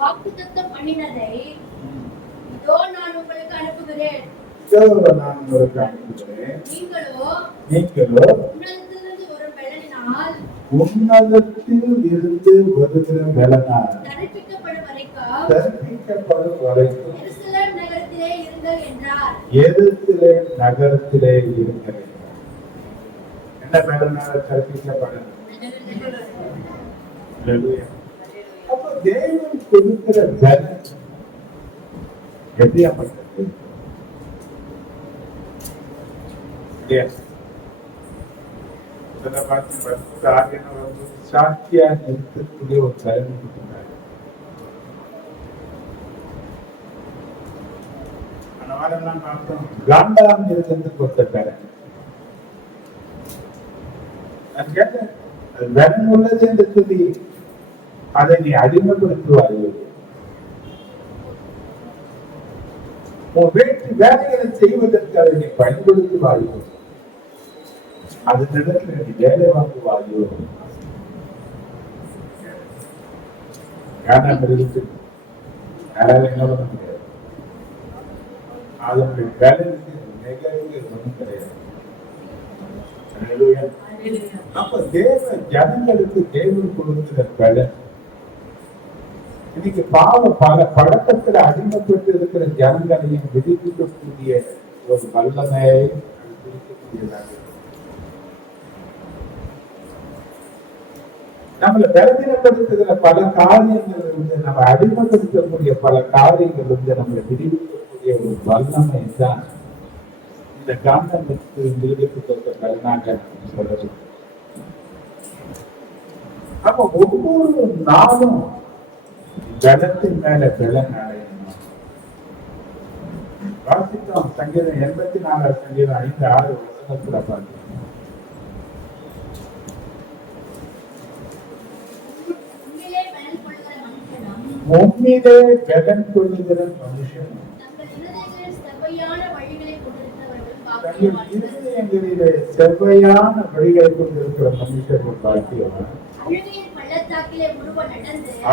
வாக்குத்தத்தம் பண்ணினதை இதோ நான் உங்களுக்கு அனுப்புகிறேன். நீங்களோ உன்னதத்திலிருந்து வரும் பலனினால் உன்னதத்தில் இருந்து வருகிற பலனால் தரிப்பிக்கப்படும் வரைக்கும் எருசலேம் நகரத்திலே இருங்கள் என்றார். எருசலேம் நகரத்திலே இருங்கள். என்ன பலனால் தரிப்பிக்கப்படும்? அப்ப தேவன் கொடுக்கிற பலன் எப்படியாப்பட்டது? சாட்சியா நிறுத்தக்கூடிய ஒரு பலன் கொடுக்கிறார். அந்த வாரம் பார்த்தோம், காண்டாம் இருந்து கொடுத்த பலன். நான் கேட்டேன், பலன் உள்ளது என்று சொல்லி அதை நீ அடிமைப்படுத்துவாயோ? உன் வீட்டு வேலைகளை செய்வதற்கு அதை நீ பயன்படுத்துவாயோ? அது இடத்துல நீ வேலை வாங்குவாயோ? இருக்கு யாரால என்ன பண்ண முடியாது. அதனுடைய வேலைக்கு நிகழ்வு ஒன்றும் கிடையாது. அப்ப தேவ ஜனங்களுக்கு தேவன் கொடுக்கிற பலன் இன்னைக்கு பல பழக்கத்துல அடிமைப்பட்டு இருக்கிற ஜனங்களையும் விதிக்கக்கூடிய ஒரு வல்லமையை விதிக்கக்கூடியதாக நம்மளை பலவீனப்படுத்துகிற பல காரியங்கள் இருந்து, நம்ம அடிமைப்படுத்தக்கூடிய பல காரியங்கள் இருந்து நம்மளை விதிக்கக்கூடிய ஒரு வல்லமை தான் இந்த காந்தத்துக்கு நிரூபிக்கப்பட்ட பலனாக சொல்றது. அப்ப ஒவ்வொரு நாளும் பலத்தின் மேல பலன் அடையணும். வாசித்தோம் சங்கீதம் 84 சங்கீதம் 5-6 வசனத்துல பார்த்தோம். உம்மிலே பலன் கொள்ளுகிற மனுஷன் இருதயங்களிலே செவ்வையான வழிகளை கொண்டிருக்கிற மனுஷர்கள் பாக்கியவான்.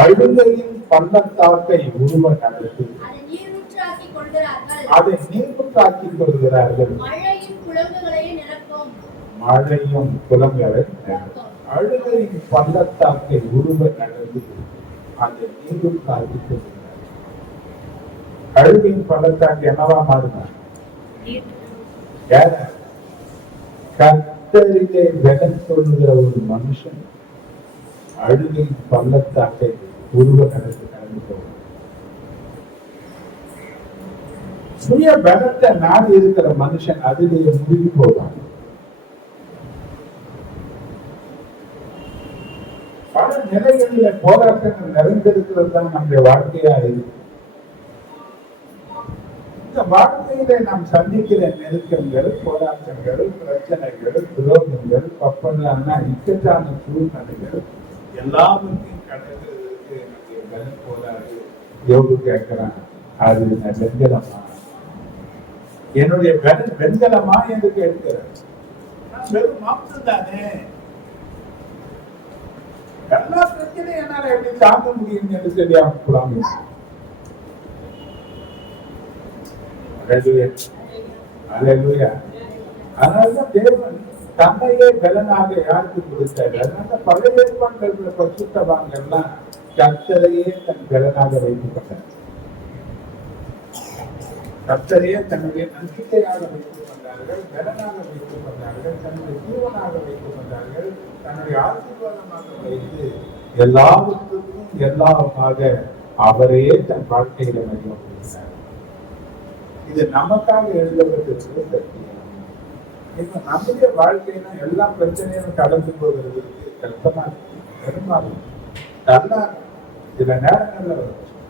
அழுகையின் பள்ளத்தாக்கை உருவ நடத்தி அதை நீரூற்றாக்கி கொள்கிறார்கள். மழையும் குளங்களை அழுகையின் பள்ளத்தாக்கை உருவ நடத்தி அதை நீரூற்றாக்கி கொள்கிறார்கள். அழுகையின் பள்ளத்தாக்கு என்னவா மாறுனார்? கர்த்தரிலே பலன் சொல்லுகிற ஒரு மனுஷன் அழுகையின் பள்ளத்தாக்கை உருவ நடந்து போகும். சுய பலத்தை நாடு இருக்கிற மனுஷன் அதிலேயே முடிவு போவான். பல நிலைகளில போராட்டங்கள் நிறைந்திருக்கிறது தான் நம்முடைய வாழ்க்கையா இருக்கு. இந்த வாழ்க்கையில நாம் சந்திக்கிற நெருக்கங்கள், போராட்டங்கள், பிரச்சனைகள், துரோகங்கள், பப்பன்னா இக்கட்டான சூழ்நிலைகள் எல்லாருக்கும் கடக்கிறதுக்கு எனக்கு பலன் போதாது. யோகு கேட்கிறான், அது வெண்கலமா? என்னுடைய பலன் வெண்கலமா என்று கேட்கிறேன். நான் வெறும் மாம்சம் தானே, எல்லா பிரச்சனையும் என்னால எப்படி தாங்க முடியும் என்று தெரியாம போலாமே. அதனாலதான் தேவன் தன்னையே பலனாக யாருக்கு கொடுத்தாரு? அதனால பழைய ஏற்பாடுகள் பரிசுத்தவான்கள் எல்லாம் கர்த்தரையே தன் பலனாக வைத்துக் கொண்டார். கர்த்தரையே தன்னுடைய நம்பிக்கையாக வைத்துக் கொண்டார்கள், பலனாக வைத்துக் கொண்டார்கள், தன்னுடைய ஜீவனாக வைத்துக் கொண்டார்கள், தன்னுடைய ஆசீர்வாதமாக வைத்து எல்லாவற்றுக்கும் எல்லாமாக அவரையே தன் வாழ்க்கையில மகிழ்ச்சித்தார். இது நமக்காக எழுதப்பட்டிருக்கிற சத்தியம். இப்ப நம்முடைய வாழ்க்கையில எல்லா பிரச்சனையும் கடந்து போகிறது கஷ்டமா இருக்கு, பெரும்பாலும் நல்லா சில நேரங்கள்ல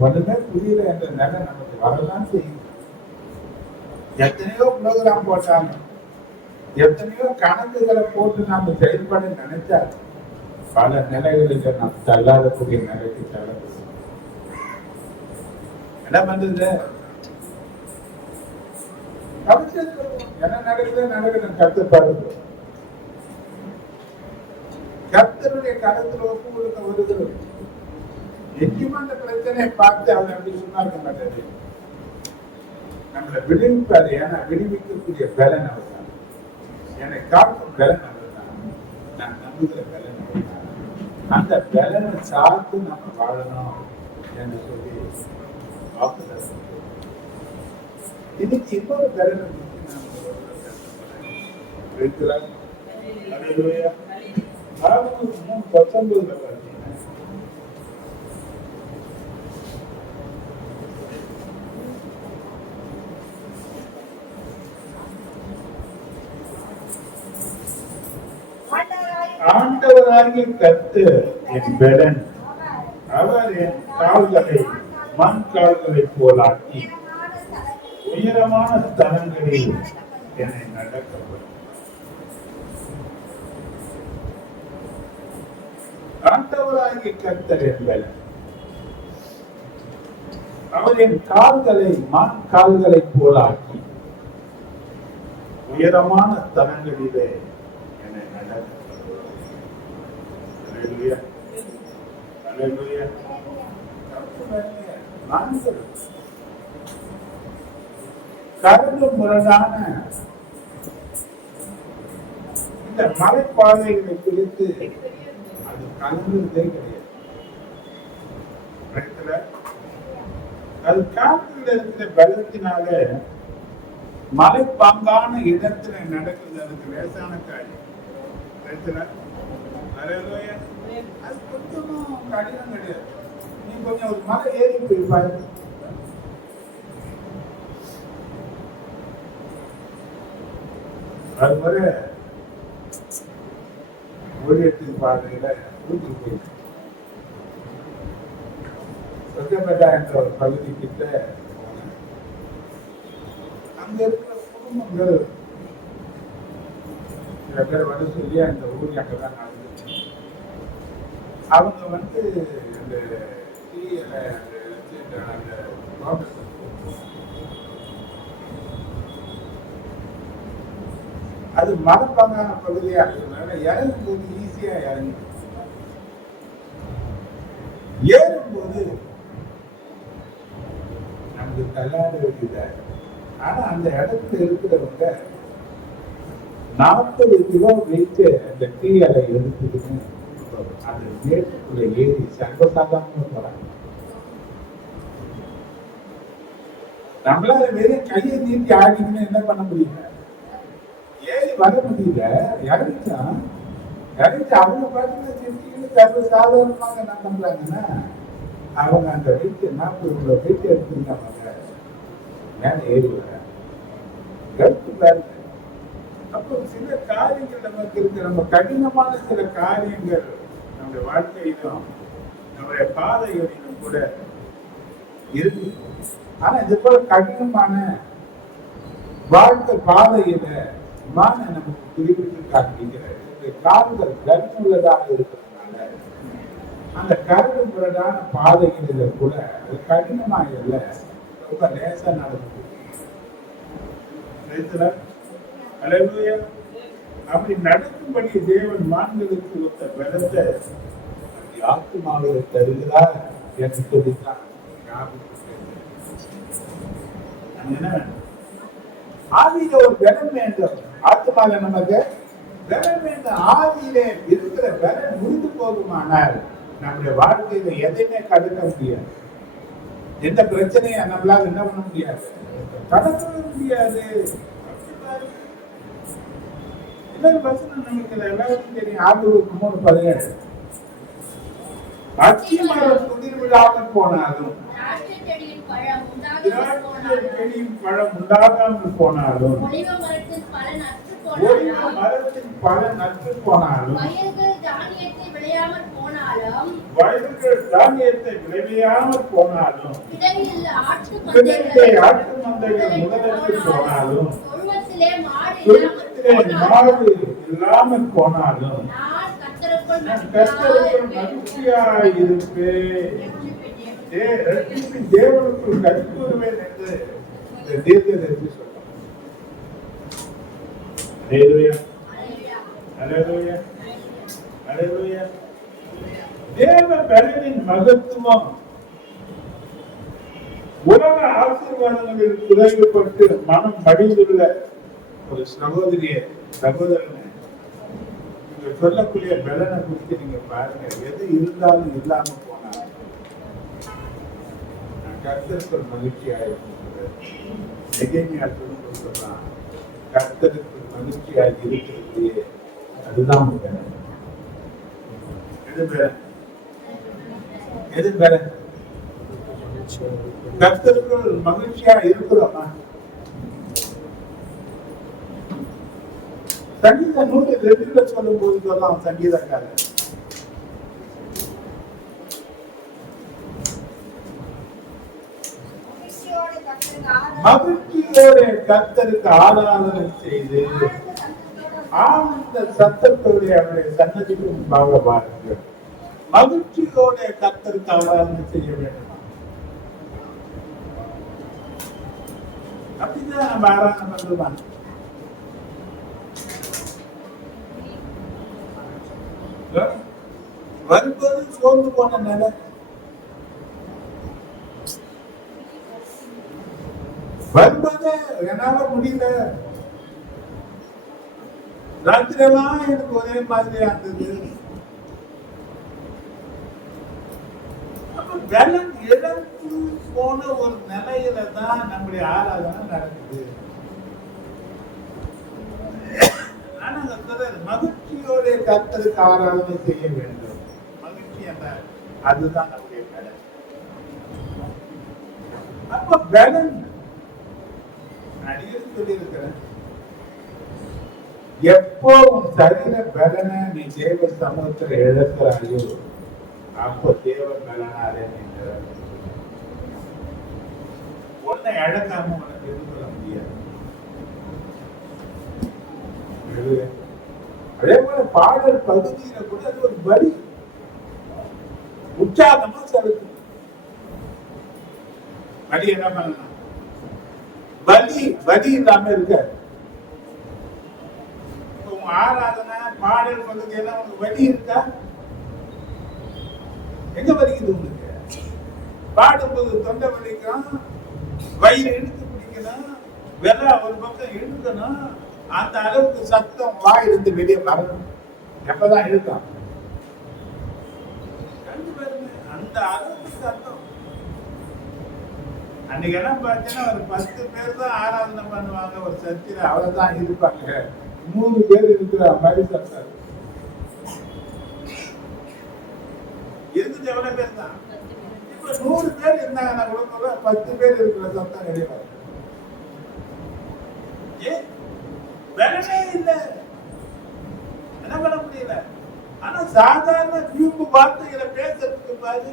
ஒண்ணுமே புரியல என்ற நிலை நமக்கு வரதான் செய்யும். எத்தனையோ ப்ரோக்ராம் போட்டாங்க, எத்தனையோ கணக்குகளை போட்டு நாம செயல்பட நினைச்சா பல நிலைகளுக்கு நாம் தள்ளாடக்கூடிய நிலைக்கு தள்ளப்படுது. என்ன பண்றது? என்ன நடக்குது கத்துப்பாடு. கர்த்தருடைய கருத்துல ஒப்பு கொடுக்க வருகிறது. நிச்சயமா அந்த பிரச்சனையை பார்த்து அவர் அப்படி சொன்னாங்க மாட்டாரு. நம்மளை விடுவிப்பாரு. ஏன்னா விடுவிக்கக்கூடிய பலன் அவர் தான். என்னை காக்கும் பலன் அவர் தான். நான் நம்புகிற பலன் அவர் தான். அந்த பலனை சார்ந்து நம்ம வாழணும் என்று சொல்லி வாக்குதத்தம். இன்னைக்கு இன்னொரு பலனை பற்றி நான் இருக்கிறார். அதாவது 3:19 பார்த்தீங்கன்னா, ஆண்டவராகிய கர்த்தர் என் பெலன், அவர் என் கால்களை மண் கால்களை போலாக்கி உயரமான ஸ்தலங்களில் என்னை நடக்கப்படும். ஆண்டவராகிய கர்த்தர் என் பெலன், அவர் என் கால்களை மண் கால்களை போலாக்கி உயரமான ஸ்தலங்களிலே என்னை நடக்கப்படும். Hallelujah. Hallelujah. கரடு முரடான இந்த மலைப்பாதைகளை குறித்து அது கலந்துறதே கிடையாது. அது காற்றில் இருக்கிற பலத்தினால மலைப்பாங்கான இடத்துல நடக்குது. அதுக்கு லேசான காரியம். அது கொஞ்சமும் கடினம் கிடையாது. நீ கொஞ்சம் ஒரு மலை ஏறி போயிருப்பாரு, அது மாதிரி ஊழியத்தின் பாதையில ஊட்டி போயிருக்கு. சொர்க்கமேட்டா என்ற ஒரு பகுதி கிட்ட அங்க இருக்கிற குடும்பங்கள் சில பேர் வந்து சொல்லி அந்த ஊர் அங்கதான் நடந்துச்சு. அவங்க வந்து அந்த டீயில அந்த தோட்டத்தை அது மரப்பாங்கான பகுதியா இருக்கிறதுனால இறங்கும் போது ஈஸியா இறங்கி ஏறும்போது நமக்கு தள்ளாட வேண்டியதா. ஆனா அந்த இடத்துல இருக்கிறவங்க 40 கிலோ வெயிட் அந்த டீ அலை எடுத்துக்கிட்டு அந்த மேட்டுக்குள்ள ஏறி சர்வசாதாரணமா போறாங்க. நம்மளால வெறும் கையை நீட்டி ஆடிக்கணும் என்ன பண்ண முடியல, ஏறி வர முடியல. இறங்கிட்டு அவங்க பார்த்தீங்கன்னா சர்வசாதாரணமாக என்ன பண்றாங்கன்னா, அவங்க அந்த வெயிட் 40 கிலோ வெயிட் எடுத்துருக்காங்க, மேல ஏறி வர அப்போ சில காரியங்கள் நமக்கு இருக்கு. நம்ம கடினமான சில காரியங்கள் நம்முடைய வாழ்க்கையிலும் நம்முடைய பாதைகளிலும் கூட இருக்கு. ஆனா இது போல கடினமான வாழ்க்கை பாதையில நமக்கு குறிப்பிட்டு காண்பிக்கிறது. கால்கள் கருத்துள்ளதாக இருக்கிறதுனால அந்த கருடு முரடான பாதைகளில கூட அது கடினமாக இல்லை, ரொம்ப லேசா நடக்குது. அப்படி நடக்கும்படி தேவன் மான்களுக்கு ஒத்த பலத்தை ஆத்மாவில தருகிறார் என்று சொல்லித்தான். ஆவியில ஒரு பலம் வேண்டும், ஆத்மாவில நமக்கு பலம் வேண்டும். ஆவியில இருக்கிற பலம் முடிந்து போகுமானால் நம்முடைய வாழ்க்கையில எதையுமே கடக்க முடியாது. எந்த பிரச்சனையும் நம்மளால என்ன பண்ண முடியாது, கடக்கவே முடியாது. இன்னொரு வசனம் நமக்கு எல்லாருக்கும் தெரியும். ஆண்டவருக்கு 3:17 அத்திமரம் துளிர் விடாமல் போனாலும் திராட்சைச் செடியின் பழம் உண்டாகாமல் போனாலும் ஒலிவ மரத்தின் பலன் அற்று போனாலும் வயல்கள் தானியத்தை விளையாமல் போனாலும் கிடையிலே ஆட்டு மந்தைகள் முதலற்று போனாலும் மாடு இல்லாமல் போனாலும் தேவனுக்குள் கற்புறுவேன் என்று தீர்க்கதரிசி சொல்றார். தேவ பலனின் மகத்துவம் உலக ஆசீர்வாதங்களில் குறைவுபட்டு மனம் மடிந்துள்ள ஒரு சகோதரியை சகோதரனை நீங்க சொல்லக்கூடிய பலனை குறித்து நீங்க பாருங்க. எது இருந்தாலும் இல்லாம போனாலும் கர்த்தருக்கு மகிழ்ச்சியாக இருக்கிறது. எகேமியா சொல்லுதான் கர்த்தருக்கு மகிழ்ச்சியாக இருக்கிறது. அதுதான் பலன். எது பலன்? எது பலன்? கர்த்தருக்கு மகிழ்ச்சியா இருக்கிறோமா? சங்கீத 102 சொல்லும் போது சொல்லலாம் சங்கீதக்காரர் மகிழ்ச்சியோட கர்த்தருக்கு ஆராதனை செய்து ஆனந்த சத்தத்தோட அவருடைய சன்னதிக்கு முன்பாக பாருங்கள். மகிழ்ச்சியோட கர்த்தருக்கு ஆராதனை செய்ய வேண்டும். அப்படிதான் நம்ம ஆராதனை பண்ணுவாங்க. வரும்போது சோர்ந்து போன நிலை, வரும்போது என்னால முடியல, ராத்திரியெல்லாம் எனக்கு ஒரே மாதிரியா இருந்தது. பலன் இழந்து போன ஒரு நிலையில தான் நம்முடைய ஆராதனை நடக்குது. ஆனா மகிழ்ச்சியோட கர்த்தருக்கு ஆராதனை செய்ய வேண்டும். மகிழ்ச்சி என்ற அதுதான் நம்முடைய பலன். அப்ப பலன் அடிக்கடி சொல்லி இருக்கிறேன். எப்போ உன் சரீர பலனை நீ தேவ சமூகத்தில் இழக்கிறாயோ அப்போ தேவ பலனாரே உன்னை இழக்காம உனக்கு எதிர்கொள்ள முடியாது. அதே போல பாடல் பகுதியில கூட அது ஒரு வரி உற்சாகமா செலுத்தும். வலி என்ன பண்ணலாம்? வலி இல்லாம இருக்க ஆராதனை பாடல் பகுதி எல்லாம் உனக்கு வலி இருக்கா? எங்க வலிக்குது உங்களுக்கு? பாடும்போது தொண்டை வலிக்கும், வயிறு இழுத்து பிடிக்கணும், வெள்ளா ஒரு பக்கம் இழுக்கணும், அந்த அளவுக்கு சத்தம் வாயிலிருந்து வெளியே வரணும். எப்பதான் இழுக்கும்? அந்த அளவுக்கு சத்தம். அன்னைக்கு எல்லாம் பார்த்தீங்கன்னா ஒரு 10 பேர் தான் ஆராதனை பண்ணுவாங்க ஒரு சர்ச்சில், அவ்வளவுதான் இருப்பாங்க. 3 பேர் இருக்கிற மாதிரி சத்தம் இருக்குது. எவ்வளவு பேர் தான்? இப்ப 100 பேர் இருந்தாங்கன்னா கூட 10 பேர் இருக்கிற சத்தம் கிடையாது. இல்ல என்ன பண்ண முடியல. ஆனா சாதாரண வியூப்பு வார்த்தைகளை பேசுறதுக்கு பாரு,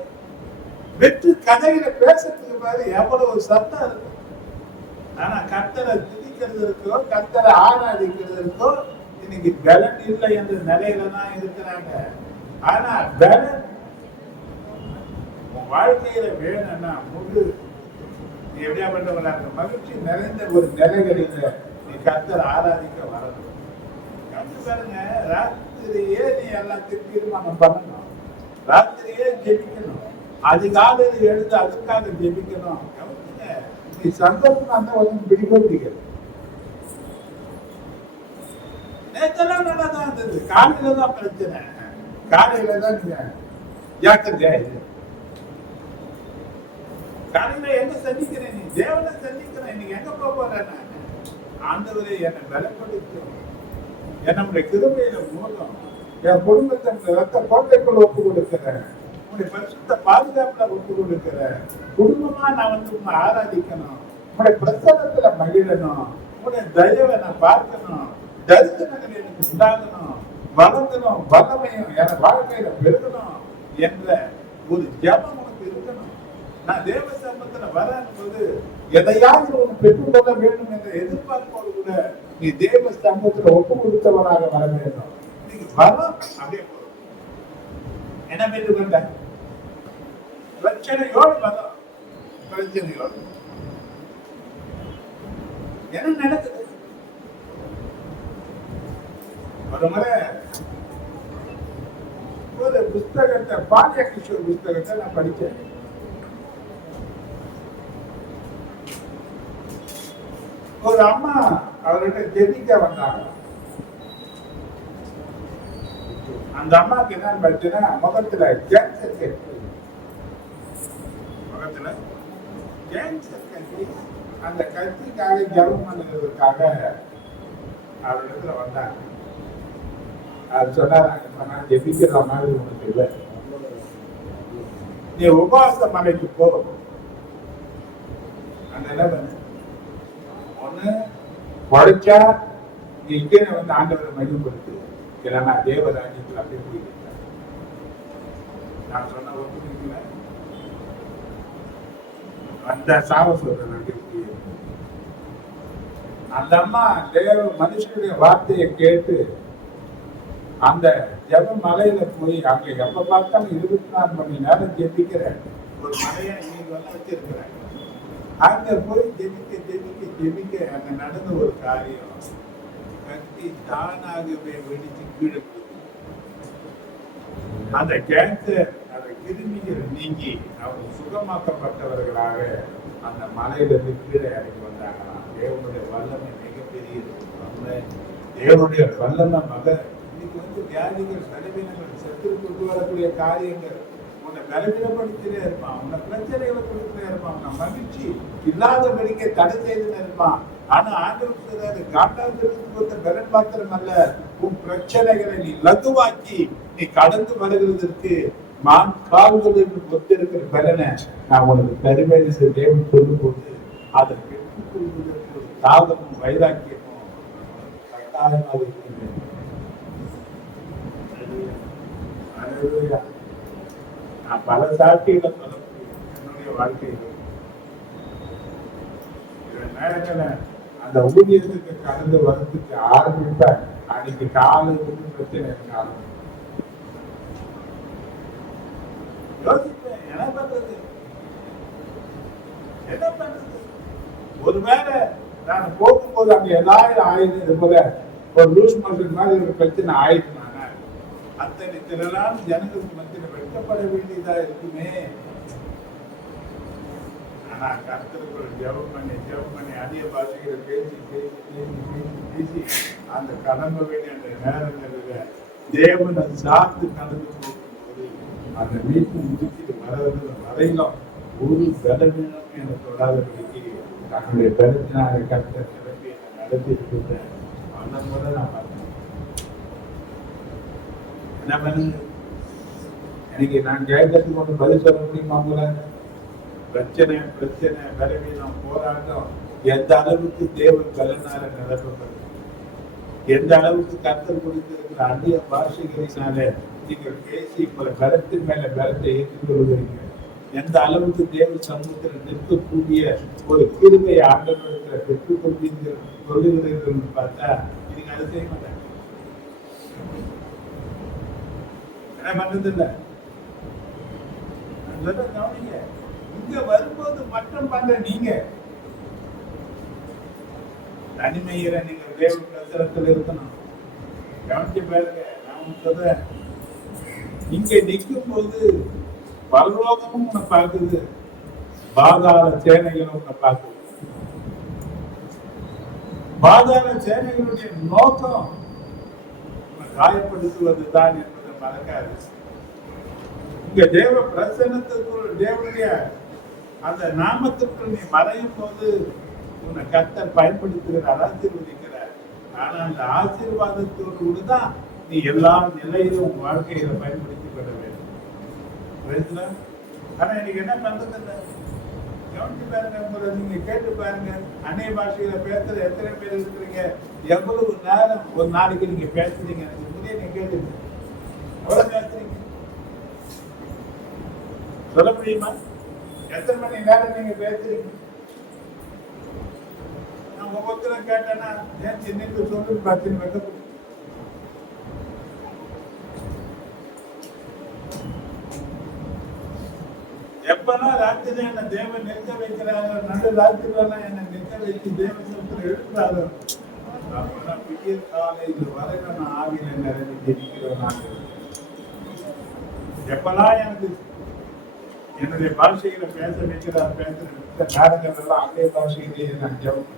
வெற்று கதைகளை பேசுறதுக்கு பாரு எவ்வளவு சத்தம் இருக்கு. ஆனா கர்த்தரை துதிக்கிறது இருக்கோ, கர்த்தரை ஆராதிக்கிறது இருக்கோ, இன்னைக்கு பலன் இல்லை என்ற நிலையில தான் இருக்கிறாங்க. ஆனா பலன் உன் வாழ்க்கையில வேணும்னா முழு நீ எப்படியா பண்றவங்க மகிழ்ச்சி நிறைந்த ஒரு நிலைகளில நீ கர்த்தரை ஆராதிக்க வரணும். பாருங்க, ராத்திரியே நீ எல்லாத்தையும் தீர்மானம் பண்ணணும், ராத்திரியே ஜெபிக்கணும், அதிகாலையில் எழுந்து அதுக்காக ஜெபிக்கணும். நீ சந்தோஷம் அந்த ஒன்றும் பிடிக்க பிடிக்காது. நேற்றெல்லாம் நல்லா தான் இருந்தது, காலையில தான் பிரச்சனை. காலையில தான் நீங்க ஜாக்கிரதையா இருக்கு. காலையில எங்க சந்திக்கிறேன்? நீ தேவனை சந்திக்கிறேன். இன்னைக்கு எங்க போற? ஆண்டவரே என்னை பலப்படுத்தும், என்னுடைய கிருபையில மூலம் என் குடும்பத்தை ரத்த கோட்டைக்குள்ள ஒப்பு கொடுக்கிறேன், உன்னுடைய பரிசுத்த பாதுகாப்புல ஒப்பு கொடுக்கிறேன். குடும்பமா நான் உன்னை ஆராதிக்கணும், உன்னுடைய பிரசன்னத்துல மகிழணும், உன்னுடைய தயவை நான் பார்க்கணும், தரிசனங்கள் எனக்கு உண்டாகணும், வளர்க்கணும், வல்லமையும் என் வாழ்க்கையில பெருகணும் என்ற ஒரு ஜபம் உனக்கு இருக்கணும். நான் தேவ சமூகத்துல வரும்போது எதையாவது ஒன்று பெற்றுக்கொள்ள வேண்டும் என்ற எதிர்பார்ப்போடு கூட நீ தேவ சமூகத்துல ஒப்பு கொடுத்தவனாக வர வேண்டும். நீங்க வரம் அப்படியே போதும். என்ன பெற்றுக்கொண்ட பிரச்சனையோடு வரும், பிரச்சனையோடு என்ன நடக்குது? ஒரு முறை ஒரு புஸ்தகத்தை, பாலிய கிஷோர் புஸ்தகத்தை நான் படிச்சேன். ஒரு அம்மா அவர்கிட்ட ஜெபிக்க வந்தாங்க. அந்த அம்மாக்கு என்ன பிரச்சனை, முகத்துல கேன்சர் கட்டி, முகத்துல கேன்சர் கட்டி, அந்த கத்திக்காக ஜபம் பண்ணுறதுக்காக அவரிடத்துல வந்தாங்க. அது சொன்னாங்க, ஜெபிக்கிற மாதிரி உனக்கு இல்லை, நீ உபவாச மலைக்கு போ. அந்த நிலைமை ஒண்ணு படிச்சா நீ இங்கே வந்து ஆண்டவரை மையப்படுத்து, இல்லைன்னா தேவராஜ்யத்தில் அப்படி போயிருக்க. நான் சொன்ன ஒப்புக்கல அந்த சாவசோதனை அந்த அம்மா தேவ மனுஷனுடைய வார்த்தையை கேட்டு அந்த ஜப மலையில போய் அங்க எப்ப பார்த்தாலும் 24 மணி நேரம் ஜெபிக்கிற ஒரு மலையா இன்னைக்கு வந்து வச்சிருக்கிறேன். அங்க போய் ஜெபிக்க ஜெபிக்க ஜெபிக்க அங்க நடந்த ஒரு காரியம், கத்தி தானாகவே வெடிச்சு கீழே அந்த கேன்சர் அந்த கிருமிகள் நீங்கி அவர் சுகமாக்கப்பட்டவர்களாக அந்த மலையிலிருந்து கீழே இறங்கி வந்தாங்களாம். தேவனுடைய வல்லமை மிகப்பெரியது. தேவனுடைய வல்லமை மகன் இன்னைக்கு வந்து வியாதிகள், பலவீனங்கள், சத்துரு கொண்டு வரக்கூடிய காரியங்கள் உன்னை பலவீனப்படுத்தினே இருப்பான், உன்னை பிரச்சனைகளை கொடுத்துட்டே இருப்பான், உன்னை மகிழ்ச்சி இல்லாதபடிக்க தடை செய்துன்னு இருப்பான். ஆனா ஆண்டவர் சொல்றாரு, காட்டாந்திற்கு கொடுத்த பலன் மாத்திரம் அல்ல, உன் பிரச்சனைகளை நீ லகுவாக்கி நீ கடந்து வருகிறதற்கு மான் கால்களுக்கு ஒத்திருக்கிற பலனை நான் உனக்கு பெருமையை தேவன் சொல்லும் போது அதை பெற்றுக் கொள்வதற்கு ஒரு தாகமும் வைராக்கியமும் கட்டாயமாக இருக்கின்றன. நான் பல சாட்சிகளை சொல்ல முடியும் என்னுடைய வாழ்க்கையில். நேரங்கள அந்த ஊதியத்துக்கு கடந்து வரத்துக்கு ஆரம்பிப்பேன். அன்னைக்கு காலைக்கு பிரச்சனை இருக்காங்க. யோசிப்பேன், என்ன பண்றது என்ன பண்றது. ஒருவேளை நான் போகும்போது அங்க ஏதாவது ஆயுது இது போல ஒரு லூஸ் மோஷன் மாதிரி ஒரு பிரச்சனை ஆயிடுச்சு, அத்தனை திரளான ஜனங்களுக்கு மத்தியில் வெட்டப்பட வேண்டியதா இருக்குமே. ஆனா கர்த்தருக்கு ஜெபம் பண்ணி அதிக பாஷைகளை பேசி பேசி பேசி பேசி பேசி அந்த கடம்ப வேண்டிய அந்த நேரங்களில் தேவனை சார்ந்து கடந்து போகும்போது அந்த வீட்டு முடிச்சுட்டு வரையிலும் ஒரு பலவீனம் என தொடாதபடிக்கு தன்னுடைய பலத்தினால கர்த்தர் நிரப்பி என்னை நடத்திட்டு இருந்தேன். அந்த முறை நான் பார்த்தேன். என்ன பண்ணு, எனக்கு நான் கேட்கறதுக்கு ஒன்று பதில் சொல்ல முடியுமா? பிரச்சனை பிரச்சனை பலவீனம் போராட்டம் எந்த அளவுக்கு தேவ பலனால நிரப்பப்படுது, எந்த அளவுக்கு கர்த்தர் கொடுத்திருக்கிற அந்நிய பாஷைகளினால நீங்கள் பேசி உங்களை பலத்தின் மேல பலத்தை ஏற்றுக்கொள்கிறீங்க, எந்த அளவுக்கு தேவ சமூகத்தில் நிற்கக்கூடிய ஒரு கிருபை ஆண்டவரிடத்தில் பெற்றுக் கொள்ளுகிறீர்கள் பார்த்தா நீங்க அதை செய்ய மாட்டாங்க. என்ன பண்றது இல்ல, கவனிங்க. இங்க வரும்போது மட்டும் பண்ற நீங்க தனிமையில நீங்க தேவ பிரசனத்தில் இருக்கணும். கவனிச்சு பாருங்க, நான் சொல்றேன், இங்க நிற்கும் போது பரலோகமும் உன்னை பார்க்குது, பாதாள சேனைகளும் உன்னை பார்க்குது. பாதாள சேனைகளுடைய நோக்கம் காயப்படுத்துவதுதான் என்பதை மறக்காது. இங்க தேவ பிரசன்னத்திற்குள் தேவனுடைய அந்த நாமத்திற்குள் நீ மறையும் போது உன்னை கர்த்தர் பயன்படுத்துகிறார், ஆசீர்வதிக்கிறார். ஆனா அந்த ஆசீர்வாதத்தோடு தான் நீ எல்லா நிலையிலும் உன் வாழ்க்கையில பயன்படுத்திக் கொள்ள வேண்டும். ஆனா இன்னைக்கு என்ன பண்றது இல்லை. கவனிச்சு பாருங்க, உங்களை நீங்க கேட்டு பாருங்க, அந்நிய பாஷையில பேசுற எத்தனை பேர் இருக்கிறீங்க, எவ்வளவு நேரம் ஒரு நாளைக்கு நீங்க பேசுறீங்க, எனக்கு முன்னே நீங்க கேட்டுங்க, எவ்வளவு பேசுறீங்க சொல்ல முடியுமா? எத்தனை மணி நேரம் நீங்க பேசுறீங்க? நான் ஒவ்வொருத்தரும் கேட்டேன்னா ஏன் சின்ன சொல்லு பார்த்து வைக்க எப்பனா ராத்திரி என்ன தேவன் நிற்க வைக்கிறாங்க, நல்ல ராத்திரிலாம் என்ன நிற்க வச்சு தேவ சமூகத்தில் எடுக்கிறாங்க. விடிய காலையில் வரைக்கும் நான் ஆவியில நிறைஞ்சு ஜெபிக்கிறேன். எப்பெல்லாம் எனக்கு என்னுடைய பாஷையில பேச வைக்கிறார் பேசுற நேரங்கள் எல்லாம் அதே பாஷையிலேயே நான் ஜெபம்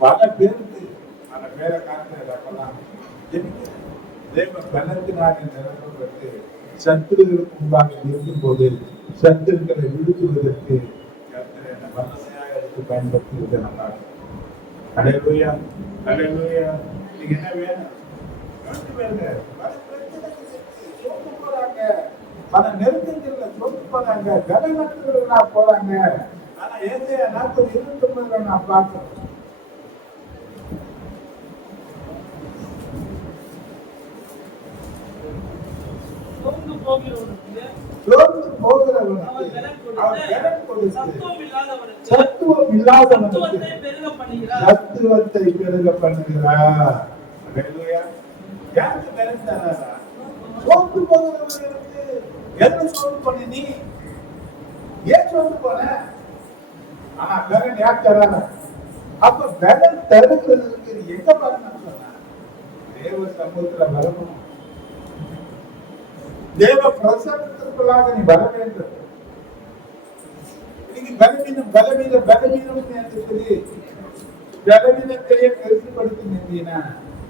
பல பேரை காட்டுறது அப்பெல்லாம் தேவ பலத்தினாக நிரப்பப்பட்டு சத்துருகளுக்கு முன்பாக இருக்கும் போது சத்துருக்களை விடுத்துவதற்கு வல்லமையாக எடுத்து பயன்படுத்துவதை நல்லா அலையலூயா அலையலூயா. நீங்க என்ன வேணும்? பல நெருக்கங்கள்ல தோற்று போறாங்க, கனநட்டுகளா போறாங்க. ஆனா ஏசையா 40:29 நான் பார்க்கிறேன். சோர்ந்து போகிறவனுக்கு சத்துவம் இல்லாதவனுக்கு சத்துவத்தை பெருக பண்ணுகிறார். யாருக்கு பலன் தராரா? சோர்ந்து போகிறவர்களுக்கு எதுல சோர்ந்து பண்ணி நீ ஏன் சோர்ந்து போன? ஆனா பலன் யார் தராரா? அப்ப பலன் தருகிறதுக்கு எங்க பலன் சொன்ன? தேவ சமூகத்துல வரணும், தேவ பிரசன்னத்திற்குள்ளாக நீ வர வேண்டும். இன்னைக்கு பலவீனம் என்று சொல்லி பலவீனத்தையே பெருசுபடுத்தி நின்றீங்கன்னா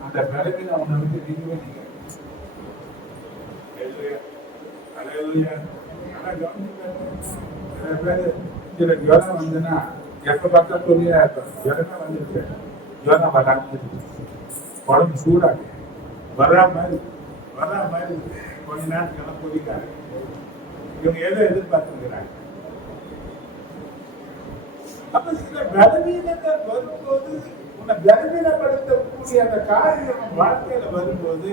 அந்த பலவீனம் அவனை வந்து நீங்கவே நீங்க சில ஜுவரம் வந்துன்னா எப்ப பார்த்தா சொல்லியா இருக்கும். ஜுவரமே வந்துருக்கு, ஜுவரம் வராது, உடம்பு சூடாது, வரா மாதிரி கொஞ்ச நேரத்துக்கெல்லாம் கொதிக்காது. இவங்க எதை எதிர்பார்த்துக்கிறாங்க? அப்ப சில பலவீனங்கள் வரும்போது உன்னை பலவீனப்படுத்தக்கூடிய அந்த காரியம் வாழ்க்கையில வரும்போது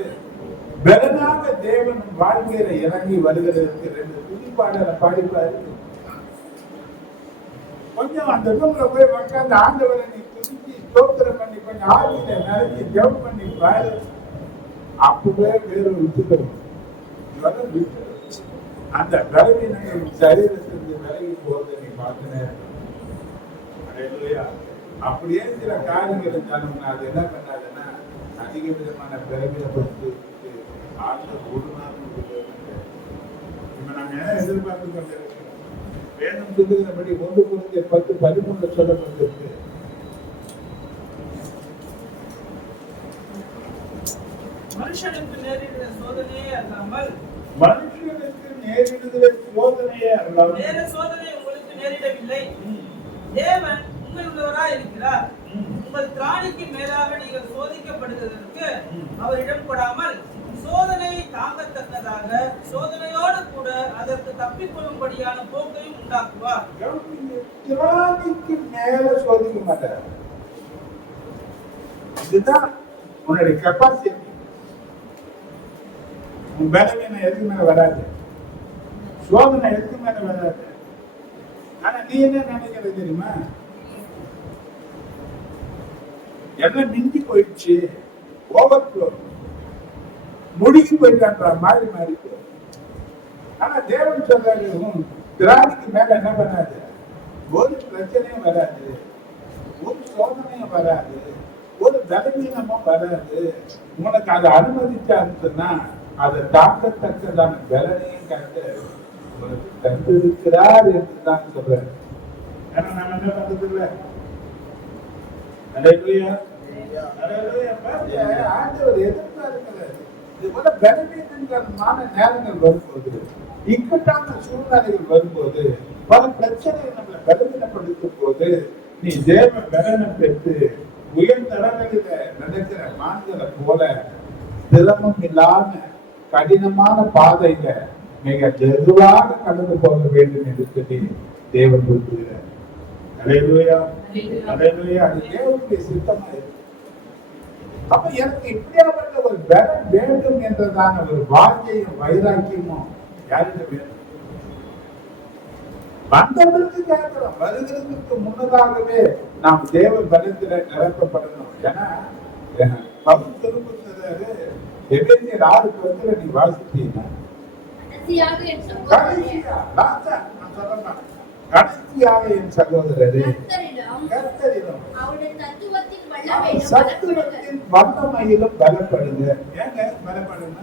பலனாக தேவன் வாழ்க்கையில இறங்கி வருகிறதுக்கு 2 துதிப்பாடலை பாடிப்பாரு. கொஞ்சம் அந்த ரூம்ல போய் உட்கார்ந்து ஆண்டவரை நீ துதிச்சு ஸ்தோத்திரம் பண்ணி கொஞ்சம் ஆவியில நினைச்சு ஜெபம் பண்ணி பாரு. அப்பவே வேறு விட்டுக்கணும், அந்த பலவீனங்கள் சரீரத்திலிருந்து விலகி போவதை நீ பார்த்தின. அப்படியே சில காரியங்கள் இருந்தாலும் அது என்ன பண்ணாதுன்னா அதிக விதமான பலவீனப்படுத்தி ஆண்டு ஒரு நாள் இப்ப நாங்க என்ன எதிர்பார்த்து கொண்டிருக்கோம்? வேணும் சொல்லுகிறபடி 1 Corinthians 10:13 சொல்லப்பட்டிருக்கு. மனுஷனுக்கு நேரிடுகிற சோதனையே அல்லாமல் வேற சோதனை உங்களுக்கு நேரிடவில்லை. தேவன் உண்மையுள்ளவராய் இருக்கிறார். உங்கள் திராணிக்கு மேலாக நீங்கள் சோதிக்கப்படுவதற்கு அவரிடம் கொடாமல் சோதனையை தாங்கத்தக்கதாக சோதனையோடு கூட அதற்கு தப்பிக்கொள்ளும்படியான போக்கையும் உண்டாக்குவார். திராணிக்கு மேல சோதிக்க மாட்டார். இதுதான் உன்னுடைய கெப்பாசிட்டி. உன் பலவீனம் எதுக்கு மேல வராது, சோதனை எதுக்கு மேல வராது. ஆனா நீ என்ன நினைக்கிறது தெரியுமா? எல்லாம் மிஞ்சி போயிடுச்சு, ஓவர் ஃப்ளோ, முழுகி போயிட்டான்ற மாதிரி மாறிட்டு. ஆனா தேவன் சொல்றாரு, திராணிக்கு மேல என்ன பண்ணாது, ஒரு பிரச்சனையும் வராது, ஒரு சோதனையும் வராது, ஒரு பலவீனமும் வராது. உனக்கு அதை அனுமதிச்சாருன்னா அதை தாக்கத்தக்கதான பலனையும் கண்டு உனக்கு தந்திருக்கிறார் என்று தான் சொல்றாரு. ஏன்னா நம்ம என்ன பண்றது இல்லை. ஆண்டவர் எதிர்பார்க்கிறார். இது போல பலவீனமான நேரங்கள் வரும்போது, இக்கட்டான சூழ்நிலைகள் வரும்போது, பல பிரச்சனைகள் நம்மளை பலவீனப்படுத்தும் போது நீ தேவ பலனம் பெற்று உயர் தரங்களில நடக்கிற மான்களை போல சிரமம் இல்லாம கடினமான பாதையில மிக மெதுவாக கடந்து போக வேண்டும் என்று சொல்லி தேவன் விரும்புகிறார். அல்லேலூயா, அல்லேலூயா. அது தேவனுடைய சித்தமா இருக்கு. அப்ப எனக்கு இப்படியாப்பட்ட ஒரு பலம் வேண்டும் என்றதான ஒரு வாஞ்சையும் வைராக்கியமும் யாருக்கு வேணும்? வந்தவர்களுக்கு கேட்கிறோம். வருகிறதுக்கு முன்னதாகவே நாம் தேவ பலத்தில நிரப்பப்படணும். ஏன்னா பவுல் திரும்புகிறாரு, எபேசியர் 6:10 நீ வாசிச்சீங்கன்னா கடைசியாக என் சகோதரரே கர்த்தரிடம் சத்துவத்தின் வல்லமையிலும் பலப்படுங்க. ஏங்க பலப்படுங்க?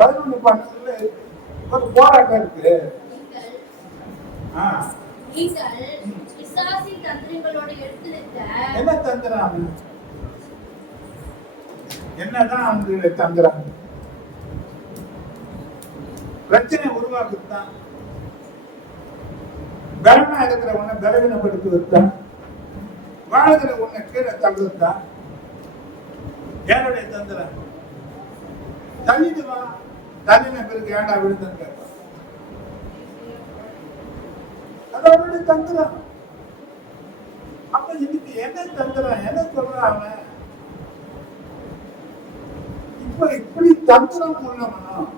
11:12 ஒரு போராட்டம் இருக்கு. நீங்கள் பிசாசின் தந்திரங்களோட எடுத்துரைத்த என்ன தந்திரம்? என்னதான் அவங்களுடைய தந்திரம்? பிரச்சனை உருவாக்குத்தான், பலனா இருக்கிற உன்னை பலவீனப்படுத்துவதுதான், வாழ்கிற உன்னை கீழே தள்ளுதான். யாருடைய தந்திரம்? தள்ளிடுவா, தள்ளின பிறகு ஏண்டா விழுந்தன்னு கேட்பான். அது அவருடைய தந்திரம். அப்ப இன்னைக்கு என்ன தந்திரம்? என்ன சொல்றான் அவன்? இப்ப இப்படி தந்திரம் உள்ளவனும்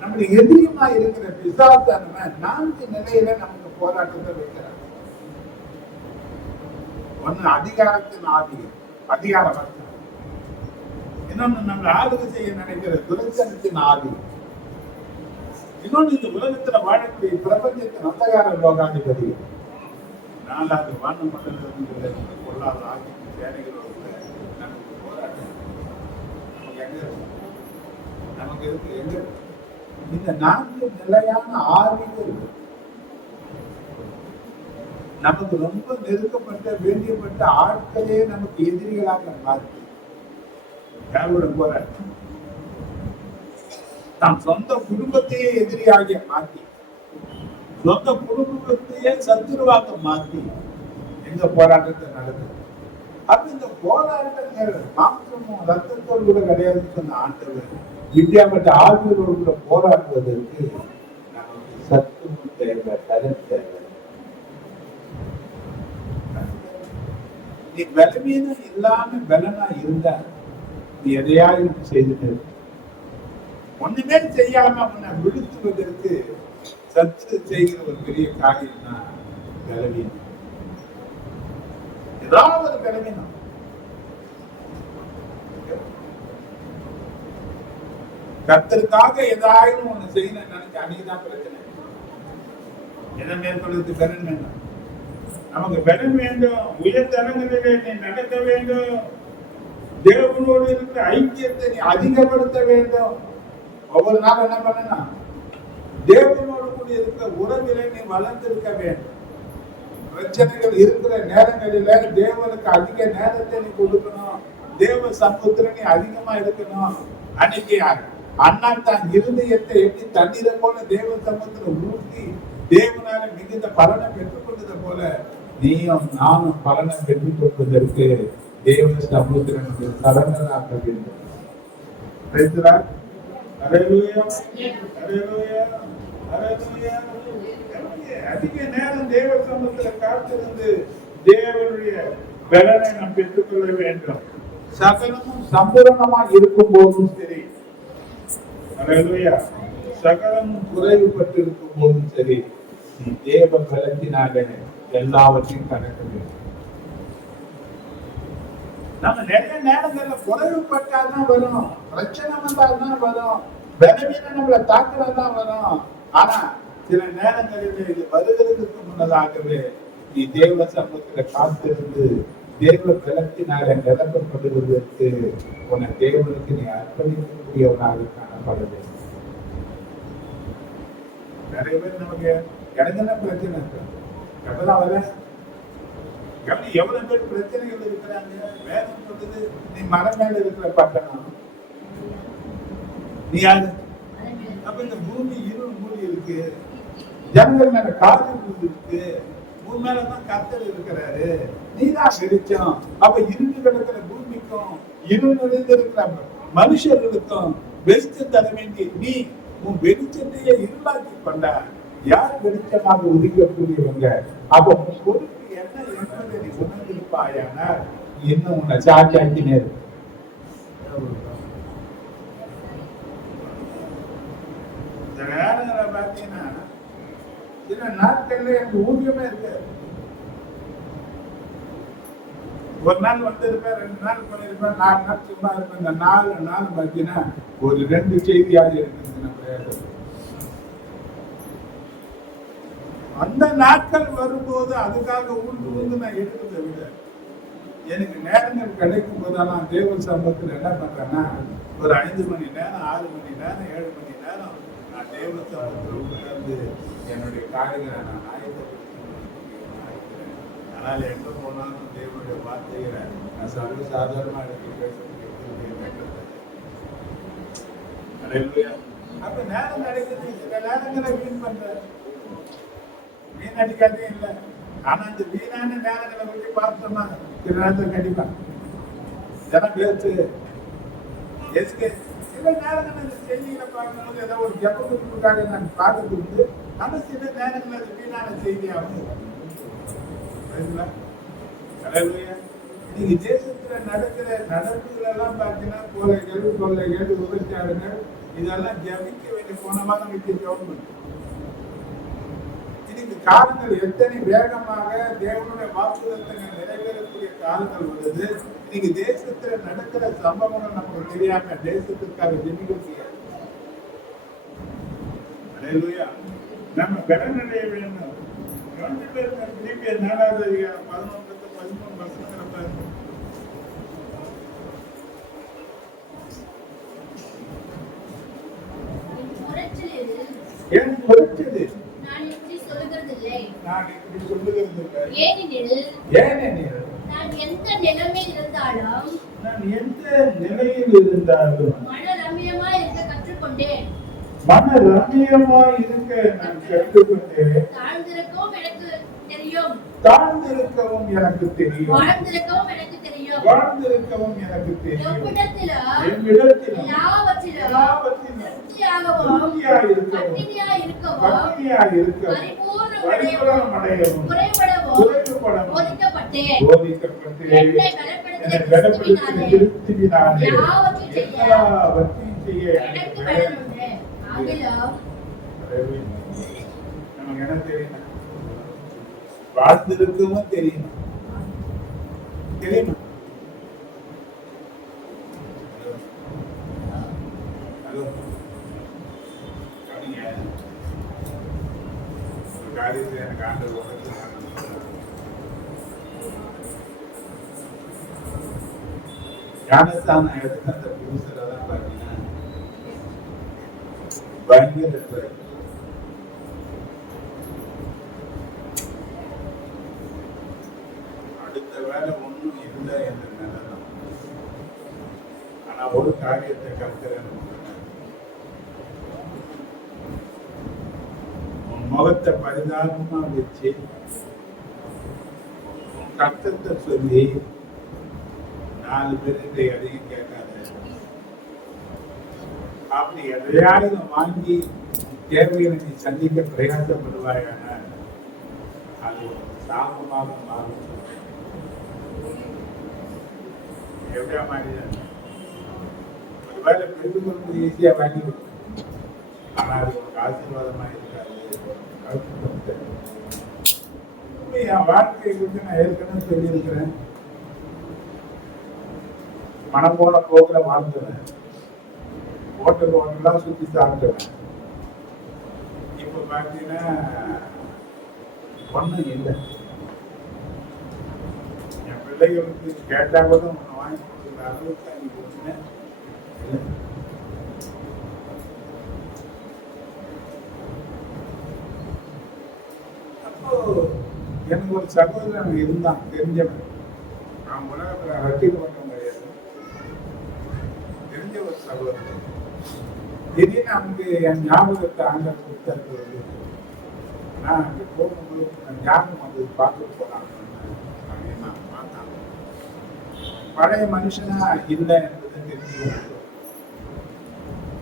நம்முடைய எதிரியுமா இருக்கிற பிசாசானவன் 4 நிலையில நமக்கு போராட்டத்தை வைக்கிறான். ஒண்ணு அதிகாரத்தின் ஆதி, அதிகார வர்க்கம். இன்னொன்னு நம்மளை ஆளுகை செய்ய நினைக்கிற துரைச்சனத்தின் ஆதி. இன்னொன்னு இந்த உலகத்துல வாழக்கூடிய பிரபஞ்சத்தின் அந்தகார லோகாதிபதி. 4வது வானமண்டலத்தில் பொல்லாத ஆகிய சேனைகளோடு நமக்கு போராட்டம். நமக்கு எங்க இருக்கு? நமக்கு இருக்கு எங்க? இந்த 4 நிலையான ஆவிகள் நமக்கு ரொம்ப நெருக்கப்பட்ட வேண்டியப்பட்ட ஆட்களே நமக்கு எதிரிகளாக மாற்றி யாரோட போராட்டம்? நம் சொந்த குடும்பத்தையே எதிரியாக மாற்றி, சொந்த குடும்பத்தையே சத்துருவாக மாற்றி எங்க போராட்டத்தை நடக்குது. அப்ப இந்த போராட்டங்கள் மாற்றமும் ரத்தத்தோடு கூட கிடையாது சொன்ன ஆண்டவர் வித்தியாப்பட்ட ஆவிகளோடு கூட போராடுவதற்கு நமக்கு சத்துவம் தேவை, பலம் தேவை. நீ பலவீனம் இல்லாம பலனா இருந்தா நீ எதையாயும் செய்துட்டு ஒண்ணுமே செய்யாம உன்னை விழுத்துவதற்கு சத்து செய்கிற ஒரு பெரிய காரியம் தான் பலவீனம். ஏதாவது ஒரு பலவீனம். கர்த்தருக்காக ஏதாவது ஒண்ணு செய்யணும் நினைச்ச அன்னைக்குதான் பிரச்சனை. எதை மேற்கொள்வது? பலன் வேணும். நமக்கு பலன் வேண்டும். உயர்தரங்களிலே நீ நடக்க வேண்டும். தேவனோடு இருக்கிற ஐக்கியத்தை நீ அதிகப்படுத்த வேண்டும். ஒவ்வொரு நாளும் என்ன பண்ணணும்? தேவனோடு கூட இருக்கிற உறவிலே நீ வளர்ந்திருக்க வேண்டும். பிரச்சனைகள் இருக்கிற நேரங்களில தேவனுக்கு அதிக நேரத்தை நீ கொடுக்கணும். தேவ சமூகத்துல நீ அதிகமா இருக்கணும். அன்னைக்கு அண்ணா தான் இருதயத்தை எட்டி தண்ணீரை போல தேவ சமூகத்துல ஊற்றி தேவனால மிகுந்த பலனை பெற்றுக் கொண்டதை போல நீயும் நானும் பலனை பெற்றுக் கொள்வதற்கு தேவ சமூகத்திற்கு சரணராக வேண்டும். அதிக நேரம் தேவ சமூகத்துல காத்திருந்து தேவனுடைய பலனை நாம் பெற்றுக்கொள்ள வேண்டும். சகலமும் சம்பூரணமா இருக்கும் போதும் சரி, சகலமும் குறைவுபட்டு இருக்கும் போதும் சரி, நீ தேவ பலத்தினால எல்லாவற்றையும் கடக்க வேண்டும். நம்ம நிறைய நேரங்கள்ல குறைவுபட்டாதான் வரும், பிரச்சனை வந்தால்தான் வரும், பலவீனம் நம்மளை தாக்குறதுதான் வரும். ஆனா சில நேரங்களில் இது வருகிறதுக்கு முன்னதாகவே நீ தேவ சமூகத்துல காத்திருந்து தேவ பலத்தினால நிரப்பப்படுவதற்கு உன்னை தேவனுக்கு நீ அர்ப்பணிக்கக்கூடியவனாக காணப்பட வேண்டும். நிறைய பேர் நமக்கு எனக்கு என்ன பிரச்சனை இருக்கு எப்பதான் வர எவ்வளவு பேர் பிரச்சனைகள் இருக்கிறாங்க. வேதம் சொல்றது நீ மரம் மேல இருக்கிற பட்டணம், நீ யாரு? அப்ப இந்த பூமி இருள் மூடி இருக்கு, ஜனங்கள் மேல காற்று இருக்கு, உன் மேலதான் கர்த்தர் இருக்கிறாரு, நீதான் வெளிச்சம். அப்ப இருண்டு கிடக்கிற பூமிக்கும் இருள் நிறைந்திருக்கிற மனுஷர்களுக்கும் வெளிச்சம் தர வேண்டிய நீ உன் வெளிச்சத்தையே இருளாக்கி கொண்ட. யார் வெளிச்சமாக உதிக்கக்கூடியவங்க? அப்ப உன் பொறுப்பு என்ன என்பதை நீ உணர்ந்திருப்பாயானால் இன்னும் உன்னை சாட்சியாக்கினே இருக்கு. இந்த நேரங்களை பார்த்தீங்கன்னா சில நாட்கள்ல எனக்கு ஊதியமே இருக்காது. ஒரு நாள் வந்திருப்பேன், 2 நாள் பண்ணிருப்பேன், 4 நாள் சும்மா இருப்பேன். இந்த 4 நாள் பார்த்தீங்கன்னா ஒரு 2 செய்தியாக இருக்குது நம்ம. அந்த நாட்கள் வரும்போது அதுக்காக ஊந்து நான் எடுக்கிறத விட எனக்கு நேரங்கள் கிடைக்கும் போதெல்லாம் தேவ சமூகத்தில் என்ன பண்றேன்னா ஒரு 5 மணி நேரம், 6 மணி நேரம், 7 மணி நேரம் தேவசமத்தில் உட்கார்ந்து என்னுடைய காரியங்களை நான் ஆயத்தப்படுத்தி அதனால எங்க போனாலும் தேவனுடைய வார்த்தைகளை நான் சர்வசாதாரணமா எனக்கு பேசுறேன். அப்ப நேரம் கிடைக்கிறது சில நேரங்களை வீண் பண்ற வீண் அடிக்காதே இல்லை. ஆனா இந்த வீணான நேரங்களை பற்றி பார்த்தோம்னா சில நேரத்தில் கண்டிப்பா இதெல்லாம் பேசு எதுக்கு சில நேரங்கள் இந்த செய்திகளை பார்க்கும்போது ஏதோ ஒரு ஜபத்துக்காக நான் பார்க்கறது ஆனா சில நேரங்கள் அது வீணான செய்தியாகும். நீங்க தேசத்துல நடக்கிற நடப்புகள் எல்லாம் பார்த்தீங்கன்னா கொள்ளைகள் விபச்சாரங்கள் இதெல்லாம் ஜபிக்க வேண்டிய போன வாரம் வைக்க கவர்மெண்ட் இன்னைக்கு காலங்கள் எத்தனை வேகமாக தேவனுடைய வாக்குறுத்தங்கள் நிறைவேறக்கூடிய காலங்கள் உள்ளது. இன்னைக்கு தேசத்துல நடக்கிற சம்பவங்கள் நமக்கு தெரியாம தேசத்திற்காக ஜெபிக்க முடியாது. நம்ம கடனடைய வேண்டும். 4வது அதிகாரம் 11-13 வசனங்களை என் குறைச்சது நான் இப்படி சொல்லுகிறதில்லை. ஏனெனில் நான் எந்த நிலையில் இருந்தாலும் மன ரம்யமாய் இருக்க கற்றுக்கொண்டேன். தாழ்ந்திருக்கவும் எனக்கு தெரியும். வாழ்ந்திருக்கவும் எனக்கு தெரியும். எவ்விடத்திலும் எல்லாவற்றிலும் பட்டினியாய் இருக்கவும் பரிபூரணமடையவும் குறைபடவும் போதிக்கப்பட்டேன். என்னை பலப்படுத்தின கிறிஸ்துவினாலே எல்லாவற்றையும் செய்ய எனக்கு பலனுண்டு. ஆகிலும் நமக்கு என்ன தெரியும்? வாழ்ந்திருக்கவும் தெரியும். தெரியுமா? காரியத்தில் எனக்கு ஆண்டவர் ஞானஸ்தானம் எடுத்து அந்த புதுசில் தான் பார்த்தீங்கன்னா பயங்கர அடுத்த வேலை ஒன்றும் இல்லை என்ற நிலைதான். ஆனா ஒரு காரியத்தை கற்கிறேன். முகத்தை பரிதாபமா வச்சு கஷ்டத்தை சொல்லி 4 பேர்கிட்ட எதையும் கேட்காத. அப்படி எதையாவது வாங்கி தேவைகளை நீ சந்திக்க பிரயாசப்படுவாயான அது சாபமாக மாறும். எப்படியா மாறி ஒரு வேலை பெருமைக்கு ஈஸியா வாங்கி கொடுக்கும். ஆனா அது ஒரு ஆசீர்வாதமா இருக்காது. என் வாழ்க்கையை குறித்து நான் ஏற்கனவே சொல்லியிருக்கிறேன். மனம் போன போக்குல வாழ்ந்துவேன். ஹோட்டல்லாம் சுற்றி சாப்பிடுவேன். இப்ப பார்த்தீங்கன்னா ஒன்றும் இல்லை. என் பிள்ளைகளுக்கு கேட்டா கூட ஒன்று வாங்கி கொடுக்குற அளவுக்கு அங்கே போச்சுன்னா இல்லை. எனக்கு ஒரு சகோதரன் இருந்தான், தெரிஞ்சவன். நான் உலகத்துல ரசிக்கப்பட்ட கிடையாது, தெரிஞ்ச ஒரு சகோதரன். திடீர்னு அங்கு என் ஞாபகத்தை ஆண்டவர் கொடுத்தது. நான் அங்கே போகும்போது ஞாபகம் வந்து பார்த்துட்டு போனாங்க. நான் பார்த்தாங்க பழைய மனுஷனா இல்லை என்பதை தெரிஞ்சு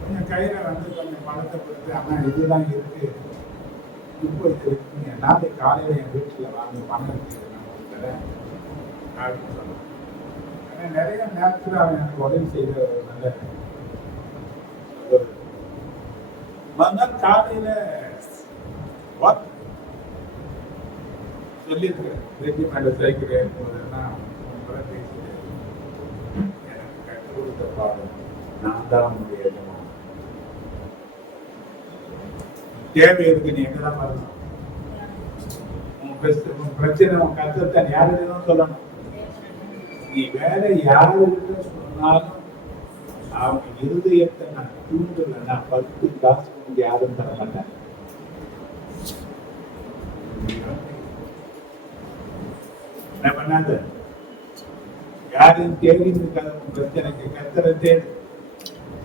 கொஞ்சம் கையில வந்து கொஞ்சம் பணத்தை கொடுத்து, ஆனால் இதெல்லாம் இருக்கு, இப்போ இது இருக்குங்க, நாளைக்கு காலையில் என் வீட்டில் வாங்க பணம் இருக்குது நான் கொடுக்குறேன் அப்படின்னு சொன்னான். ஆனால் நிறைய நேரத்தில் அவன் எனக்கு உதவி செய்த ஒரு நல்ல மறுநாள் காலையில் சொல்லியிருக்கிறேன். ரெஜிமெண்ட் சைக்கிள் போதுன்னா பேசிட்டு எனக்கு கற்றுக் கொடுத்த பாடம் நான் தான் உங்களுடைய தேவை இருக்கு. நீ எங்கதான் வரணும், உன் பிரச்சனை உன் கஷ்டத்தை யாருன்னு சொல்லணும். நீ வேற யாருக்கு சொன்னாலும் அவங்க இருதயத்தை நான் தூண்டலைன்னா 10 காசு கொண்டு யாரும் தர மாட்டேன். என்ன பண்ணாத, யாரையும் தேடி இருக்காத பிரச்சனைக்கு கர்த்தரை தேடு.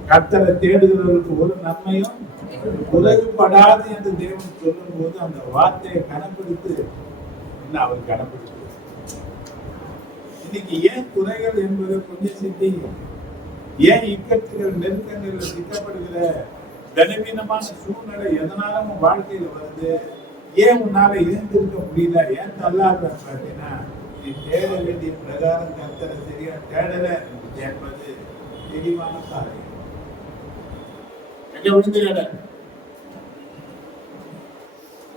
கர்த்தரை தேடுகிறவர்களுக்கு ஒரு நன்மையும் உலகப்படாது என்று தேவன் சொல்லும் போது அந்த வார்த்தையை கனப்படுத்து. என்ன அவர் கனப்படுத்து. இன்னைக்கு ஏன் குறைகள் என்பது கொஞ்சம் சிந்திங்க. ஏன் இக்கட்டுகள் நெருக்கங்கள் சிக்கப்படுகிற பலவீனமான சூழ்நிலை எதனாலும் வாழ்க்கையில வருது? ஏன் உன்னால எழுந்திருக்க முடியல? ஏன் தள்ளாடுற பார்த்தீங்கன்னா, நீ தேட வேண்டிய பிரகாரம் கர்த்தரை சரியா தேடல என்பது தெளிவான காரியம். எங்க விழுந்துட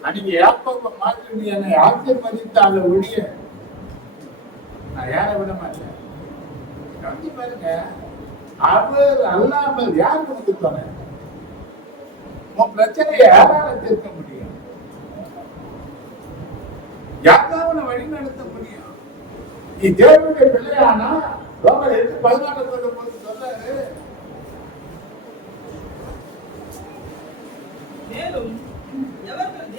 அன்னைக்கு யாக்கோபை மாற்றி நீ என்னை ஆசீர்வதித்தால ஒழிய நான் யாரை விட மாட்டேன். கவனிச்சு பாருங்க, அவர் அல்லாமல் யார் உனக்கு சொன்ன? உன் பிரச்சனையை யாரால தீர்க்க முடியும்? யாராவது வழி நடத்த முடியும்? நீ தேவனுடைய பிள்ளையானா ரோமர் 8:14 சொல்லும் போது சொல்றாரு, மேலும் எவர்கள்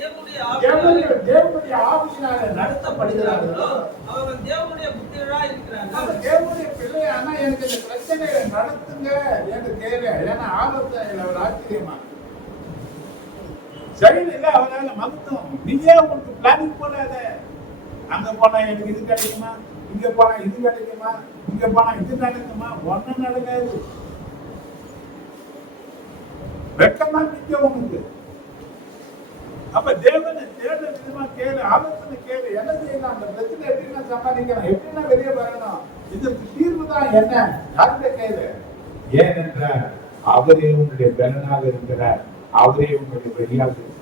தேவனுடைய ஆவியினாலே நடத்தப்படுகிறார்களோ அவர்கள் தேவனுடைய புத்திரராய் இருக்கிறார்கள். தேவனுடைய பிள்ளையானா எனக்கு இந்த பிரச்சனையை நடத்துங்க என்று கேளு. ஏன்னா ஆலோசனை அவர் ஆச்சரியமா சரியில்லை, அவரால் மகத்துவம். நீயே உங்களுக்கு பிளானிங் போடாத. அங்க போனா எனக்கு இது கிடைக்குமா, இங்க போனா இது கிடைக்குமா, இங்க போனா இது நடக்குமா? ஒன்னும் நடக்காது. வெக்கமா நிக்க உங்களுக்கு. அப்ப தேவனை தேட விதமா கேளு, ஆலோசனை கேளு. என்ன செய்யலாம், அந்த பிரச்சனை எப்படின்னா சமாளிக்கலாம், எப்படின்னா வெளியே வரணும், இதற்கு தீர்வு தான் என்ன, யார்கிட்ட கேளு. ஏனென்றால் அவரே உங்களுடைய பலனாக இருக்கிறார், அவரே உங்களுடைய வழியாக இருக்கிறார்.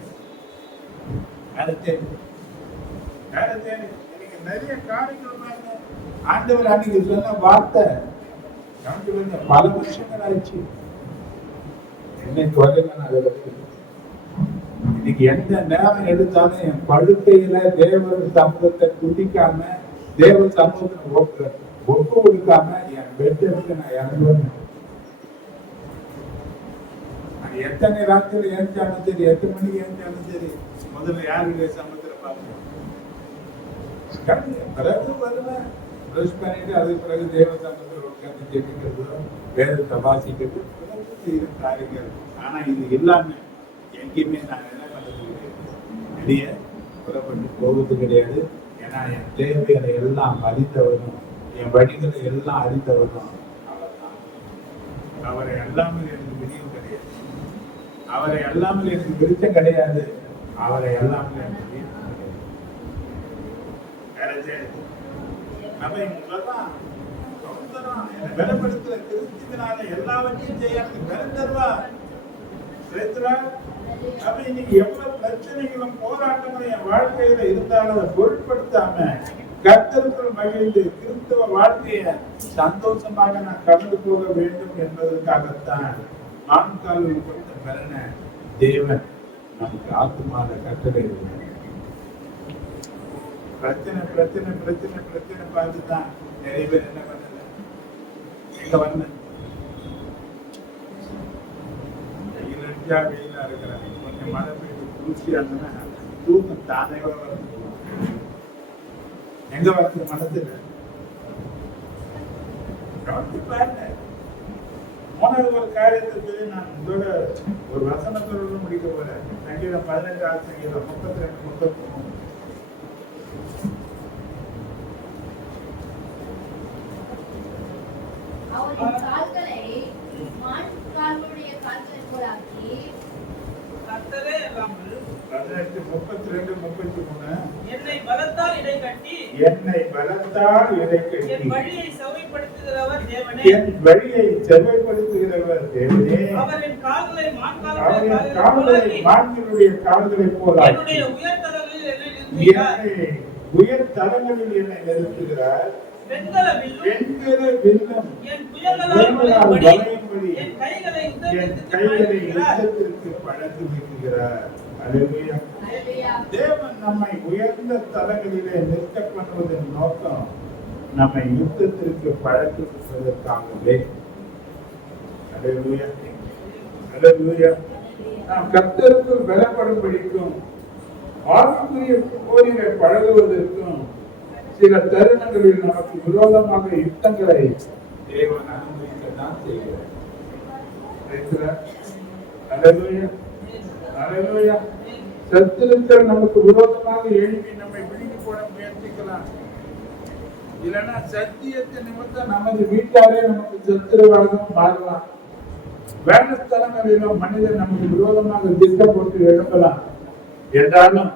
நிறைய காரியங்கள் ஆண்டவர் அன்னைக்கு சொன்ன வார்த்தை பல வருஷங்கள் ஆயிடுச்சு. என்னைக்கு வரையில நான் அதை இன்னைக்கு எந்த நேரம் எடுத்தாலும் என் படுக்கையில தேவ சமூகத்தை துதிக்காம, தேவ சமூகத்தை ஒப்பு கொடுக்காம என் பெட்டை விட்டு நான் இறங்குவேன். எத்தனை ராத்திரி ஏஞ்சாலும் சரி, 8 மணிக்கு ஏஞ்சாலும் சரி, முதல்ல யாருடைய சமூகத்துல பார்ப்பேன். பிறகு வருவேன், பிரஷ் பண்ணிட்டு அதுக்கு பிறகு தேவ சமூகத்தில் உட்கார்ந்து ஜெபிக்கிறதோ வேதத்தை வாசிக்கிறது செய்கிற காரியங்கள். ஆனா இது எல்லாமே எங்கேயுமே நான் என்ன பண்றது வெளியே புறப்பட்டு போவது கிடையாது. ஏன்னா என் தேவைகளை எல்லாம் அறிந்தவரும் என் வழிகளை எல்லாம் அறிந்தவரும் அவர் தான். அவரை அல்லாமல் எனக்கு விரிவு கிடையாது, அவரை அல்லாமல் எனக்கு விருச்சம் கிடையாது, அவரை அல்லாமல் எனக்கு பலப்படுத்துற கிறிஸ்துவினால எல்லாவற்றையும் செய்யாது பெருந்தருவா. இன்னைக்கு எவ்வளவு பிரச்சனைகளும் போராட்டங்களும் என் வாழ்க்கையில இருந்தாலும் அதை பொருட்படுத்தாம கர்த்தருக்குள் மகிழ்ந்து கிறிஸ்தவ வாழ்க்கையை சந்தோஷமாக நான் கடந்து போக வேண்டும் என்பதற்காகத்தான் நான்காலில் கொடுத்த பலனை தேவன் நமக்கு ஆத்துமாத கட்டளை. பிரச்சனை பிரச்சனை பிரச்சனை பிரச்சனை பார்த்துதான் நிறைய பேர் என்ன பண்ணல, எங்க வந்த வெயிலா இருக்கிறாங்க, கொஞ்சம் மழை பெய்து குளிர்ச்சியா இருந்ததுன்னா தூக்கம் தானே வர. எங்க வரது மனத்துல பாருங்க. மூணாவது ஒரு காரியத்துக்கு நான் இதோட ஒரு வசனத்தோடு முடிக்க போறேன். சங்கீதம் 15 சங்கீதம் 32 33. அவரின் கால்களை மான் கால்களுடைய கால்களை போலாக்கி கர்த்தரே அல்லாமல் 18 32 33. என்னை பலத்தால் இடை கட்டி என் வழியை செவ்வைப்படுத்துகிறவர் தேவனே, என் வழியை செவ்வைப்படுத்துகிறவர் தேவனே. அவரின் கால்களை மான்களுடைய கால்களை போல என்னுடைய உயர் தலங்களில் என்னை நிறுத்துகிறார். வெண்கல வில்லும் என் புயங்களால் வளையும்படி என் கைகளை யுத்தத்திற்கு பழக்கி வைக்கிறார். அல்லேலூயா. தேவன் நம்மை உயர்ந்த தலங்களிலே நிறுத்த பண்ணுவதன் நோக்கம் நம்மை யுத்தத்திற்கு பழக்குவதற்காகவே. அல்லேலூயா, அல்லேலூயா. நாம் கர்த்தருக்குள் பலப்படும்படிக்கும் ஆவிக்குரிய போரிலே பழகுவதற்கும் சில தருணங்களில் நமக்கு விரோதமாக யுத்தங்களை தேவன் அனுமதிக்கத்தான் செய்கிறார். அல்லேலூயா, அல்லேலூயா. சத்துருக்கள் நமக்கு விரோதமாக எழுப்பி நம்மை விழுங்கி போட முயற்சிக்கலாம். இல்லைன்னா சத்தியத்தை நிமித்தம் நமது வீட்டாரே நமக்கு சத்துருவாக மாறலாம். வேலைஸ்தலங்களிலும் மனிதன் நமக்கு விரோதமாக திட்டம் போட்டு எழுப்பலாம். என்றாலும்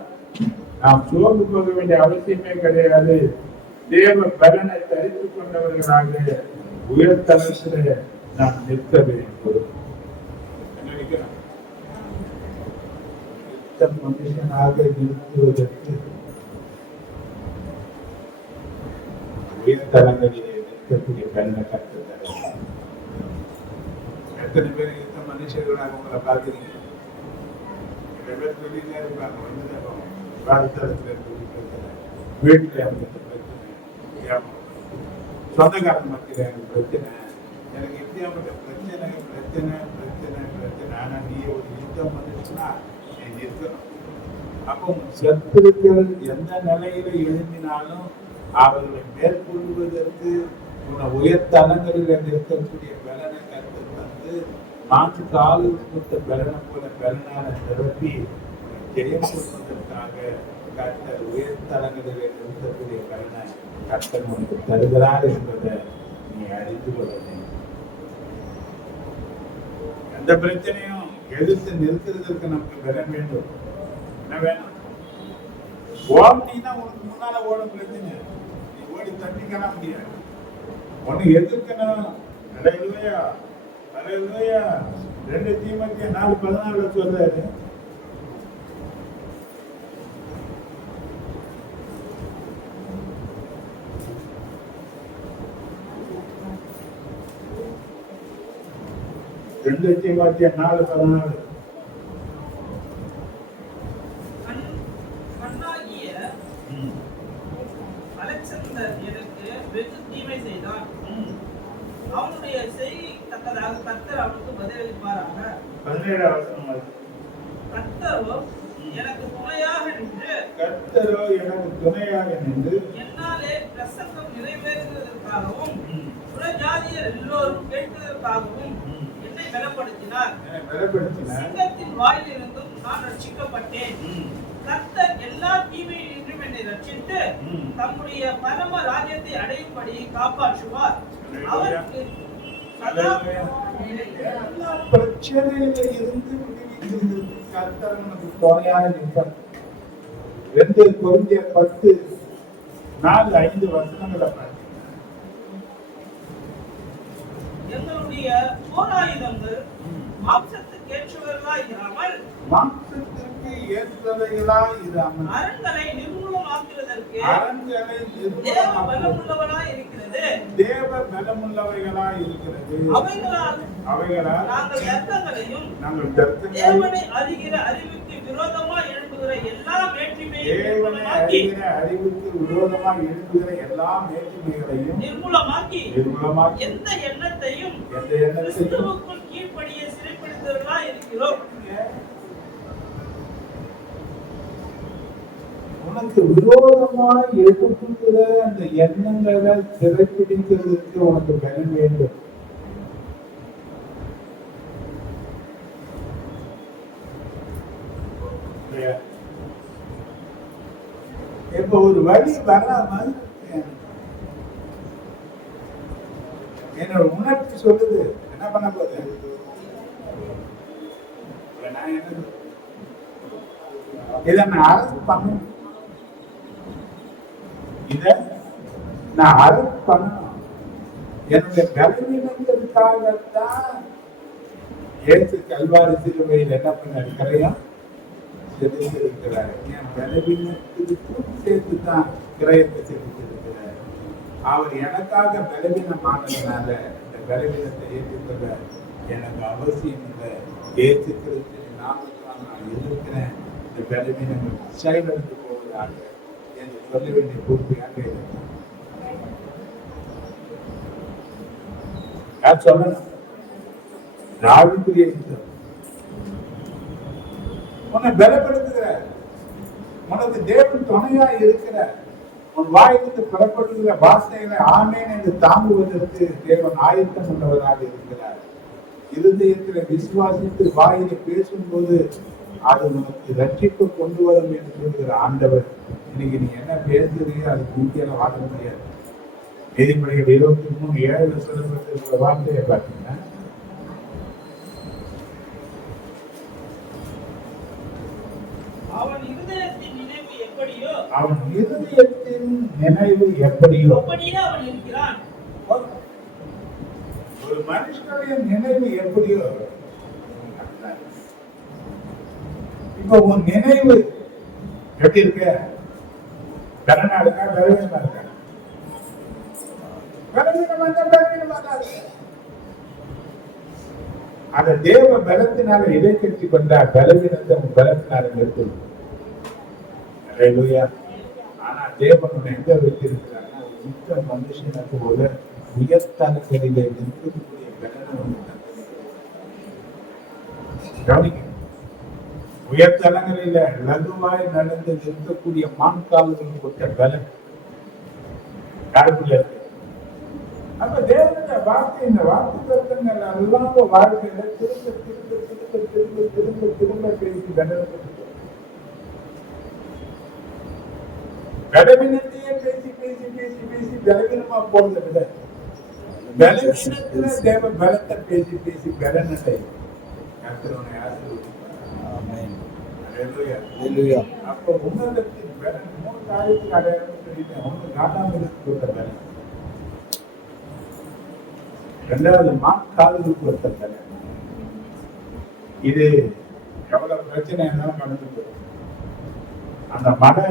நாம் சோர்ந்து போக வேண்டிய அவசியமே கிடையாது. தேவ பலனை தரித்துக் கொண்டவர்களாக உயர்தளத்திலே நாம் நிற்க வேண்டும். மனுஷனாக நிறுத்துவதற்கு உயர்தளங்களிலே நிற்கக்கூடிய பலனை கற்றுத்தர. எத்தனை பேர் யுத்த மனுஷர்களாக உங்களை பார்க்கிறீங்க? வெளியில இருப்பாங்க, வாழ்த்தளத்துல பிரச்சனை, வீட்டுல அவங்களுக்கு பிரச்சனை, சொந்தக்காரன் மத்தியில எனக்கு பிரச்சனை, எனக்கு இப்படியாப்பட்ட பிரச்சனை பிரச்சனை பிரச்சனை பிரச்சனை. ஆனா நீ ஒரு யுத்தம் வந்துச்சுன்னா நீ நிற்கணும். அப்போ சத்துருக்கள் எந்த நிலையில எழுந்தினாலும் அவர்களை மேற்கொள்வதற்கு உயர்தலங்களில் இருக்கக்கூடிய பலனை கற்று வந்து மாற்று காலுக்கு பலனை போல பலனான நிரப்பி ஜெயம் கொள்வதற்காக கர்த்தர் உயர்தலங்களில் இருக்கக்கூடிய பலனை கர்த்தர் உனக்கு தருகிறார் என்பதை நீ அறிந்து கொள்ள வேண்டும். எந்த பிரச்சனையும் எதிர்த்து நிறுத்துறதற்கு நமக்கு பலன் வேண்டும். என்ன வேணும்? ஓடினா உனக்கு முன்னால ஓட பிரச்சனை, நீ ஓடி தட்டிக்கலாம் முடியாது. உனக்கு எதிர்க்கணும். அல்லேலூயா, அல்லேலூயா. 2 தீமோத்தேயு 4:14 சொல்றாரு, அலெக்சாந்தர் எனக்கு வெகு தீமை செய்தான். அவனுடைய செய்கை தக்கதாக கர்த்தர் அவனுக்கு பதிலளிப்பாராக. 17ஆம் வசனம். கர்த்தரோ எனக்கு துணையாக நின்று என்னாலே பிரசங்கம் நிறைவேறுவதற்காகவும் புறஜாதியர் எல்லோரும் கேட்பதற்காகவும் என்னை பலப்படுத்தினார். சிங்கத்தின் வாயிலிருந்தும் நான் ரட்சிக்கப்பட்டேன். கர்த்தர் எல்லா தீமையிலும் என்னை ரட்சித்து தம்முடைய பரம ராஜ்யத்தை அடையும்படி காப்பாற்றுவார். அவருக்கு பிரச்சனையில இருந்து கர்த்தர் நமக்கு துணையாக நிற்பார். 2 கொரிந்தியர் 10:4-5 வசனங்களை எங்களுடைய போராயுதங்கள் மாம்சத்துக்கு ஏற்றவர்களாய் இராமல் அரண்களை நிர்மூலமாக்குவதற்கு தேவ பலமுள்ளவராய் இருக்கிறது. அவைகளால் நாங்கள் தர்க்கங்களையும் தேவனை அறிகிற அறிவுக்கு விரோதமாய் எழுப்புகிற எல்லா மேட்டிமைகளையும் நிர்மூலமாக்கி எந்த எண்ணத்தையும் கிறிஸ்துவுக்குள் கீழ்ப்படிய சிறைப்படுத்துவர்களாய் இருக்கிறோம். உனக்கு விரோதமாய் எழுப்புகிற அந்த எண்ணங்களை சிறைப்பிடிக்கிறதுக்கு உனக்கு பலன் வேண்டும். இப்ப ஒரு வழி வராம என்னோட உணர்ச்சி சொல்லுது, என்ன பண்ண போகுது? இதை நான் அரசு பண்ணணும், இத நான் அரசு பண்ணணும். என்னுடைய பலவீனங்களுக்காகத்தான் இயேசு கல்வாரி சிலுவையில் என்ன பண்ணாரு? கிரயம் செலுத்திருக்கிறார். என் பலவீனத்துக்கும் சேர்த்துதான் கிரயத்தை செலுத்திருக்கிறார். அவர் எனக்காக பலவீனமானதுனால இந்த பலவீனத்தை ஏற்றுக்கொள்ள எனக்கு அவசியம் இல்லை. இயேசு கிறிஸ்துவின் நாமத்தால் நான் இருக்கிறேன். இந்த பலவீனங்கள் செயலெடுத்து போவதாக என்று சொல்ல வேண்டிய பொறுப்பையாக இருக்கிறார். யார் சொல்லணும்? ஆவிக்குரிய யுத்தம். உன்னை பலப்படுத்துகிறார். உனக்கு தேவன் துணையா இருக்கிறார். உன் வாயிலிருந்து புறப்படுகிற வார்த்தைகளை ஆமேன் என்று தாங்குவதற்கு தேவன் ஆயத்தம் உள்ளவராக இருக்கிறார். இருதயத்தில் விசுவாசித்து வாயிலை பேசும்போது அது உனக்கு ரட்சிப்பு கொண்டு வரும் என்று சொல்கிற ஆண்டவர். இன்னைக்கு நீ என்ன பேசுறீங்க அது பூர்த்தியான வாழ முடியாது. நீதிமொழிகள் 23:7 சொல்லப்பட்டிருக்கிற வார்த்தையை பார்த்தீங்கன்னா, அவன் இருதயத்தின் நினைவு எப்படியோ அப்படியே அவன் இருக்கிறான். ஒரு மனுஷனுடைய நினைவு எப்படியோ, இப்ப உன் நினைவு எப்படி இருக்க? பலனா இருக்கா, பலவீனமா இருக்கா? பலவீனமா தான். அந்த தேவ பலத்தினால இதை கட்டி கொண்டார். பலவீனத்தை பலத்தினால நிறுத்தும். ஆனா தேவனுடைய எங்க வைத்திருக்கிறார்? மிக்க மனுஷனுக்கு ஒரு உயர்த்தனங்களிலே நிற்கக்கூடிய பலனை கவனிக்க. உயர்த்தனங்களில லகுவாய் நடந்து நிற்கக்கூடிய மான்கால்கள் கொண்ட பலன் யாருக்குள்ள இருக்கு? அப்ப தேவனுடைய வார்த்தை, இந்த வார்த்தை தத்துவங்கள் எல்லாம் வாழ்க்கையில திரும்ப திரும்ப திரும்ப திரும்ப திரும்ப திரும்ப பேசி பலவீனத்தையே பேசி பேசி பேசி பேசி பலவீனமா போறதை விட பலவீனத்துல தேவ பலத்தை பேசி பேசி பலனத்தை கர்த்தருடைய ஆசீர்வதிப்பார். அப்ப உன்னதத்தின் பலன் 3 காரியத்துக்கு அடையாளம் சொல்லிட்டேன். ஒன்று காட்டாமலுக்கு கொடுத்த பலன், இரண்டாவது மாக்காலுக்கு கொடுத்த பலன். இது எவ்வளவு பிரச்சனை இருந்தாலும் கடந்து போகும். அந்த மலை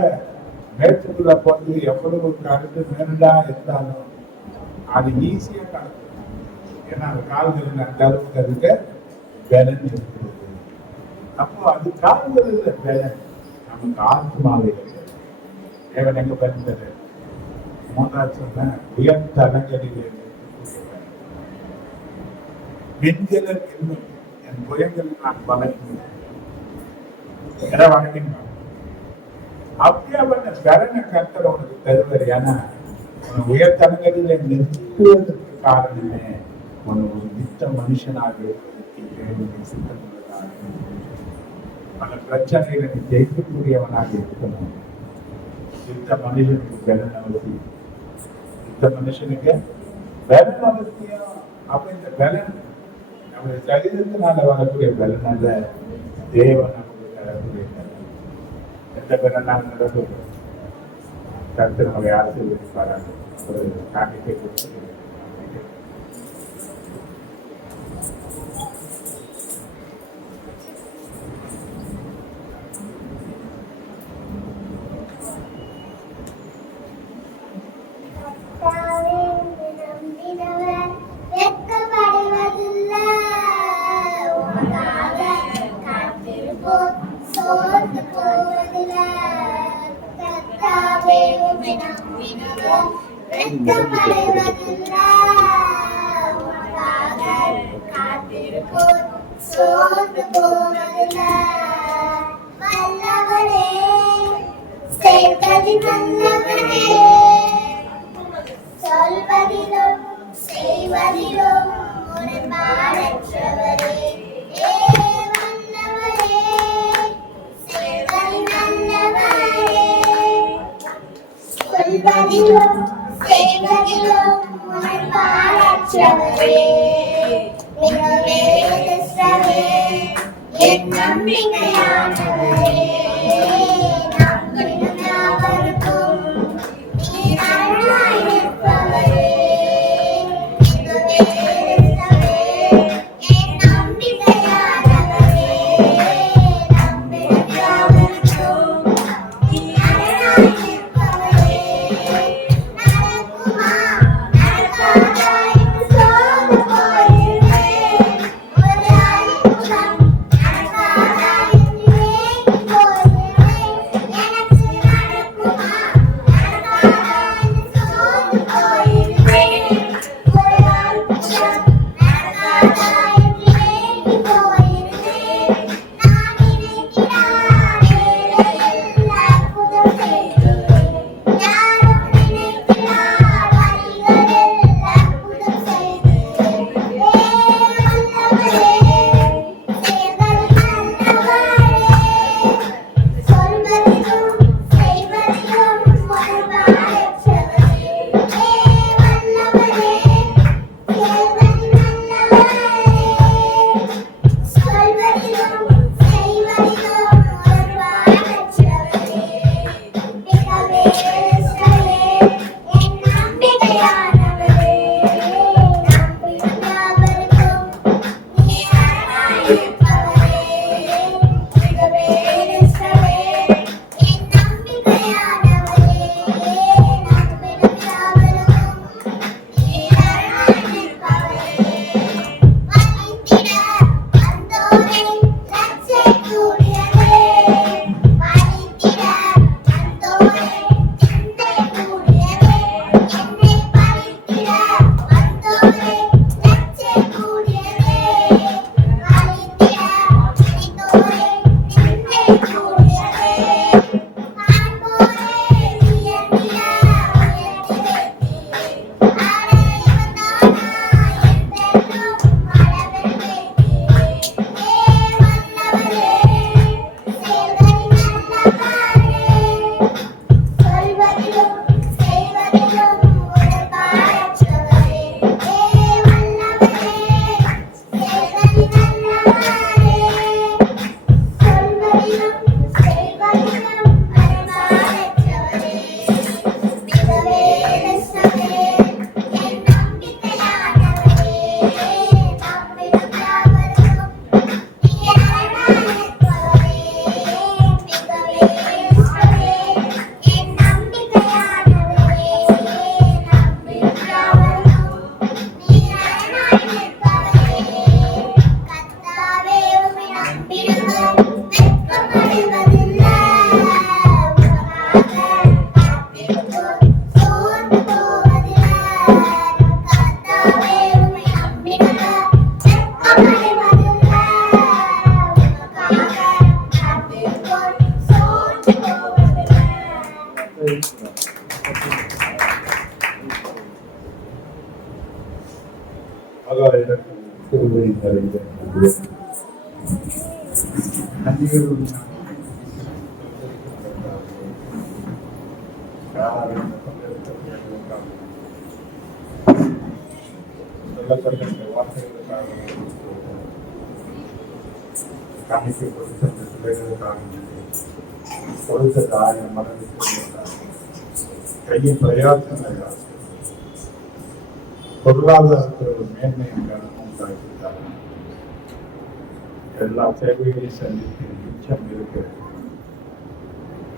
மேற்குள்ள போட்டு எவ்வளவு கருத்து மேலா இருந்தாலும் அது ஈஸியா கடக்கும். ஏன்னா அந்த கால்களில் அந்த அளவுக்கு அதுக்கு பலன் இருக்கிறது. அப்போ அது கால்களில் பலன் நமக்கு ஆத்மாவில் இருக்கிறது. தேவன் எங்க பலன்? மூன்றாவது சொன்ன உயர்த்தலங்களில் மின்கலர் இன்னும் என் புயங்களில் நான் வளர்க்கிறேன். எதை வளர்க்கணும்? அப்படியாப்பட்ட பலனை கர்த்தர் உனக்கு தருவார். ஏன்னா உயர்த்தனங்களில் நிறுத்துவதற்கு காரணமே உனக்கு ஒரு நித்த மனுஷனாக இருப்பதற்கு சித்தம் உள்ளதாக, பல பிரச்சனைகளை நீ ஜெயிக்கக்கூடியவனாக இருக்கணும். நித்த மனுஷனுக்கு பலன் அவசியம். நித்த மனுஷனுக்கு பலன் அவசியம். அப்ப இந்த பலன் நம்முடைய சரீரத்தினால வரக்கூடிய பலன் அல்ல, தேவன் நமக்கு தரக்கூடிய பலன். எந்த பலனால் நடக்கும்? கர்த்தர் நம்முடைய ஆசீர்வதிப்பாராக. ஒரு காணிக்கை கொடுத்து சொல்வதிலும் செய்வதிலும் முரண்பாடற்றவரே, வல்லவரே, செயல்களில் நல்லவரே, சொல்வதிலும் செய்வதிலும் முரண்பாடற்றவரே, மிகவே உயர்ந்தவரே, என் நம்பிக்கையானவரே, நாங்கள் யாவருக்கும் நீர் அருளாய் நிற்பவரே, மிகவே உயர்ந்தவரே, என் நம்பிக்கையானவரே, நம்பினோர் யாவருக்கும் நீர் அருளாய் நிற்பவரே. நடக்குமா நடக்காதா என்று சோர்ந்து போயிருந்தேன், ஒரு அற்புதம் நடக்காதா என்று நன்றிகளும் சொல்லப்பட்ட வார்த்தைகளுக்காக காணிக்கை கொடுத்த பிள்ளைகளுக்காக கொடுத்த தாயம் மரணத்திற்காக கையின் பிரயாசங்கள் பொருளாதாரத்தில் ஒரு மேன்மை உண்டாக்கிட்டார். எல்லா தேவைகளையும் சந்தித்து மிச்சம் இருக்கிறது.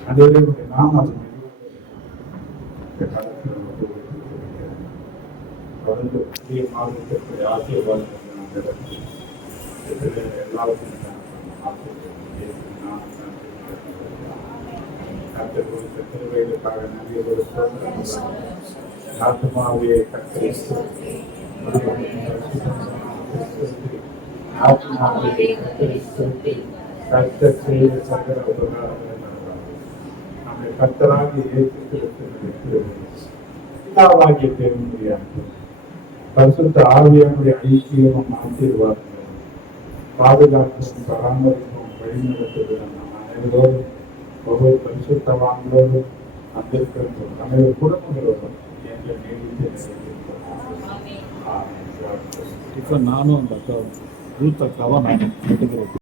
அதே நாம் அது தொடர்ந்து புதிய மாதத்திற்கு ஆசீர்வாதம் எல்லாருக்கும் திருவைகளுக்காக நன்றியோடு ஆத்மாவியை கட்டளை ஆத்மாவியை கட்டளை கர்த்தர் செய்த சகல உபகாரங்களை நம்மை கர்த்தராக ஏற்றுக்கிறது பிதாவாகிய தேவனுடைய பரிசுத்த ஆவியானுடைய ஐக்கியமும் ஆசீர்வாதங்களும் பாதுகாப்பும் பராமரிப்பும் வழிநடத்துவதும் நம் அனைவரோடும் ஒவ்வொரு பரிசுத்தவான்களோடும் அங்கிருக்கிறோம் அனைவரு குடும்பங்களோடும் எங்கள் நீடித்து இப்போ நானும் அந்த அக்கா ரூத் அக்காவை நான் கேட்டுக்கிறேன்.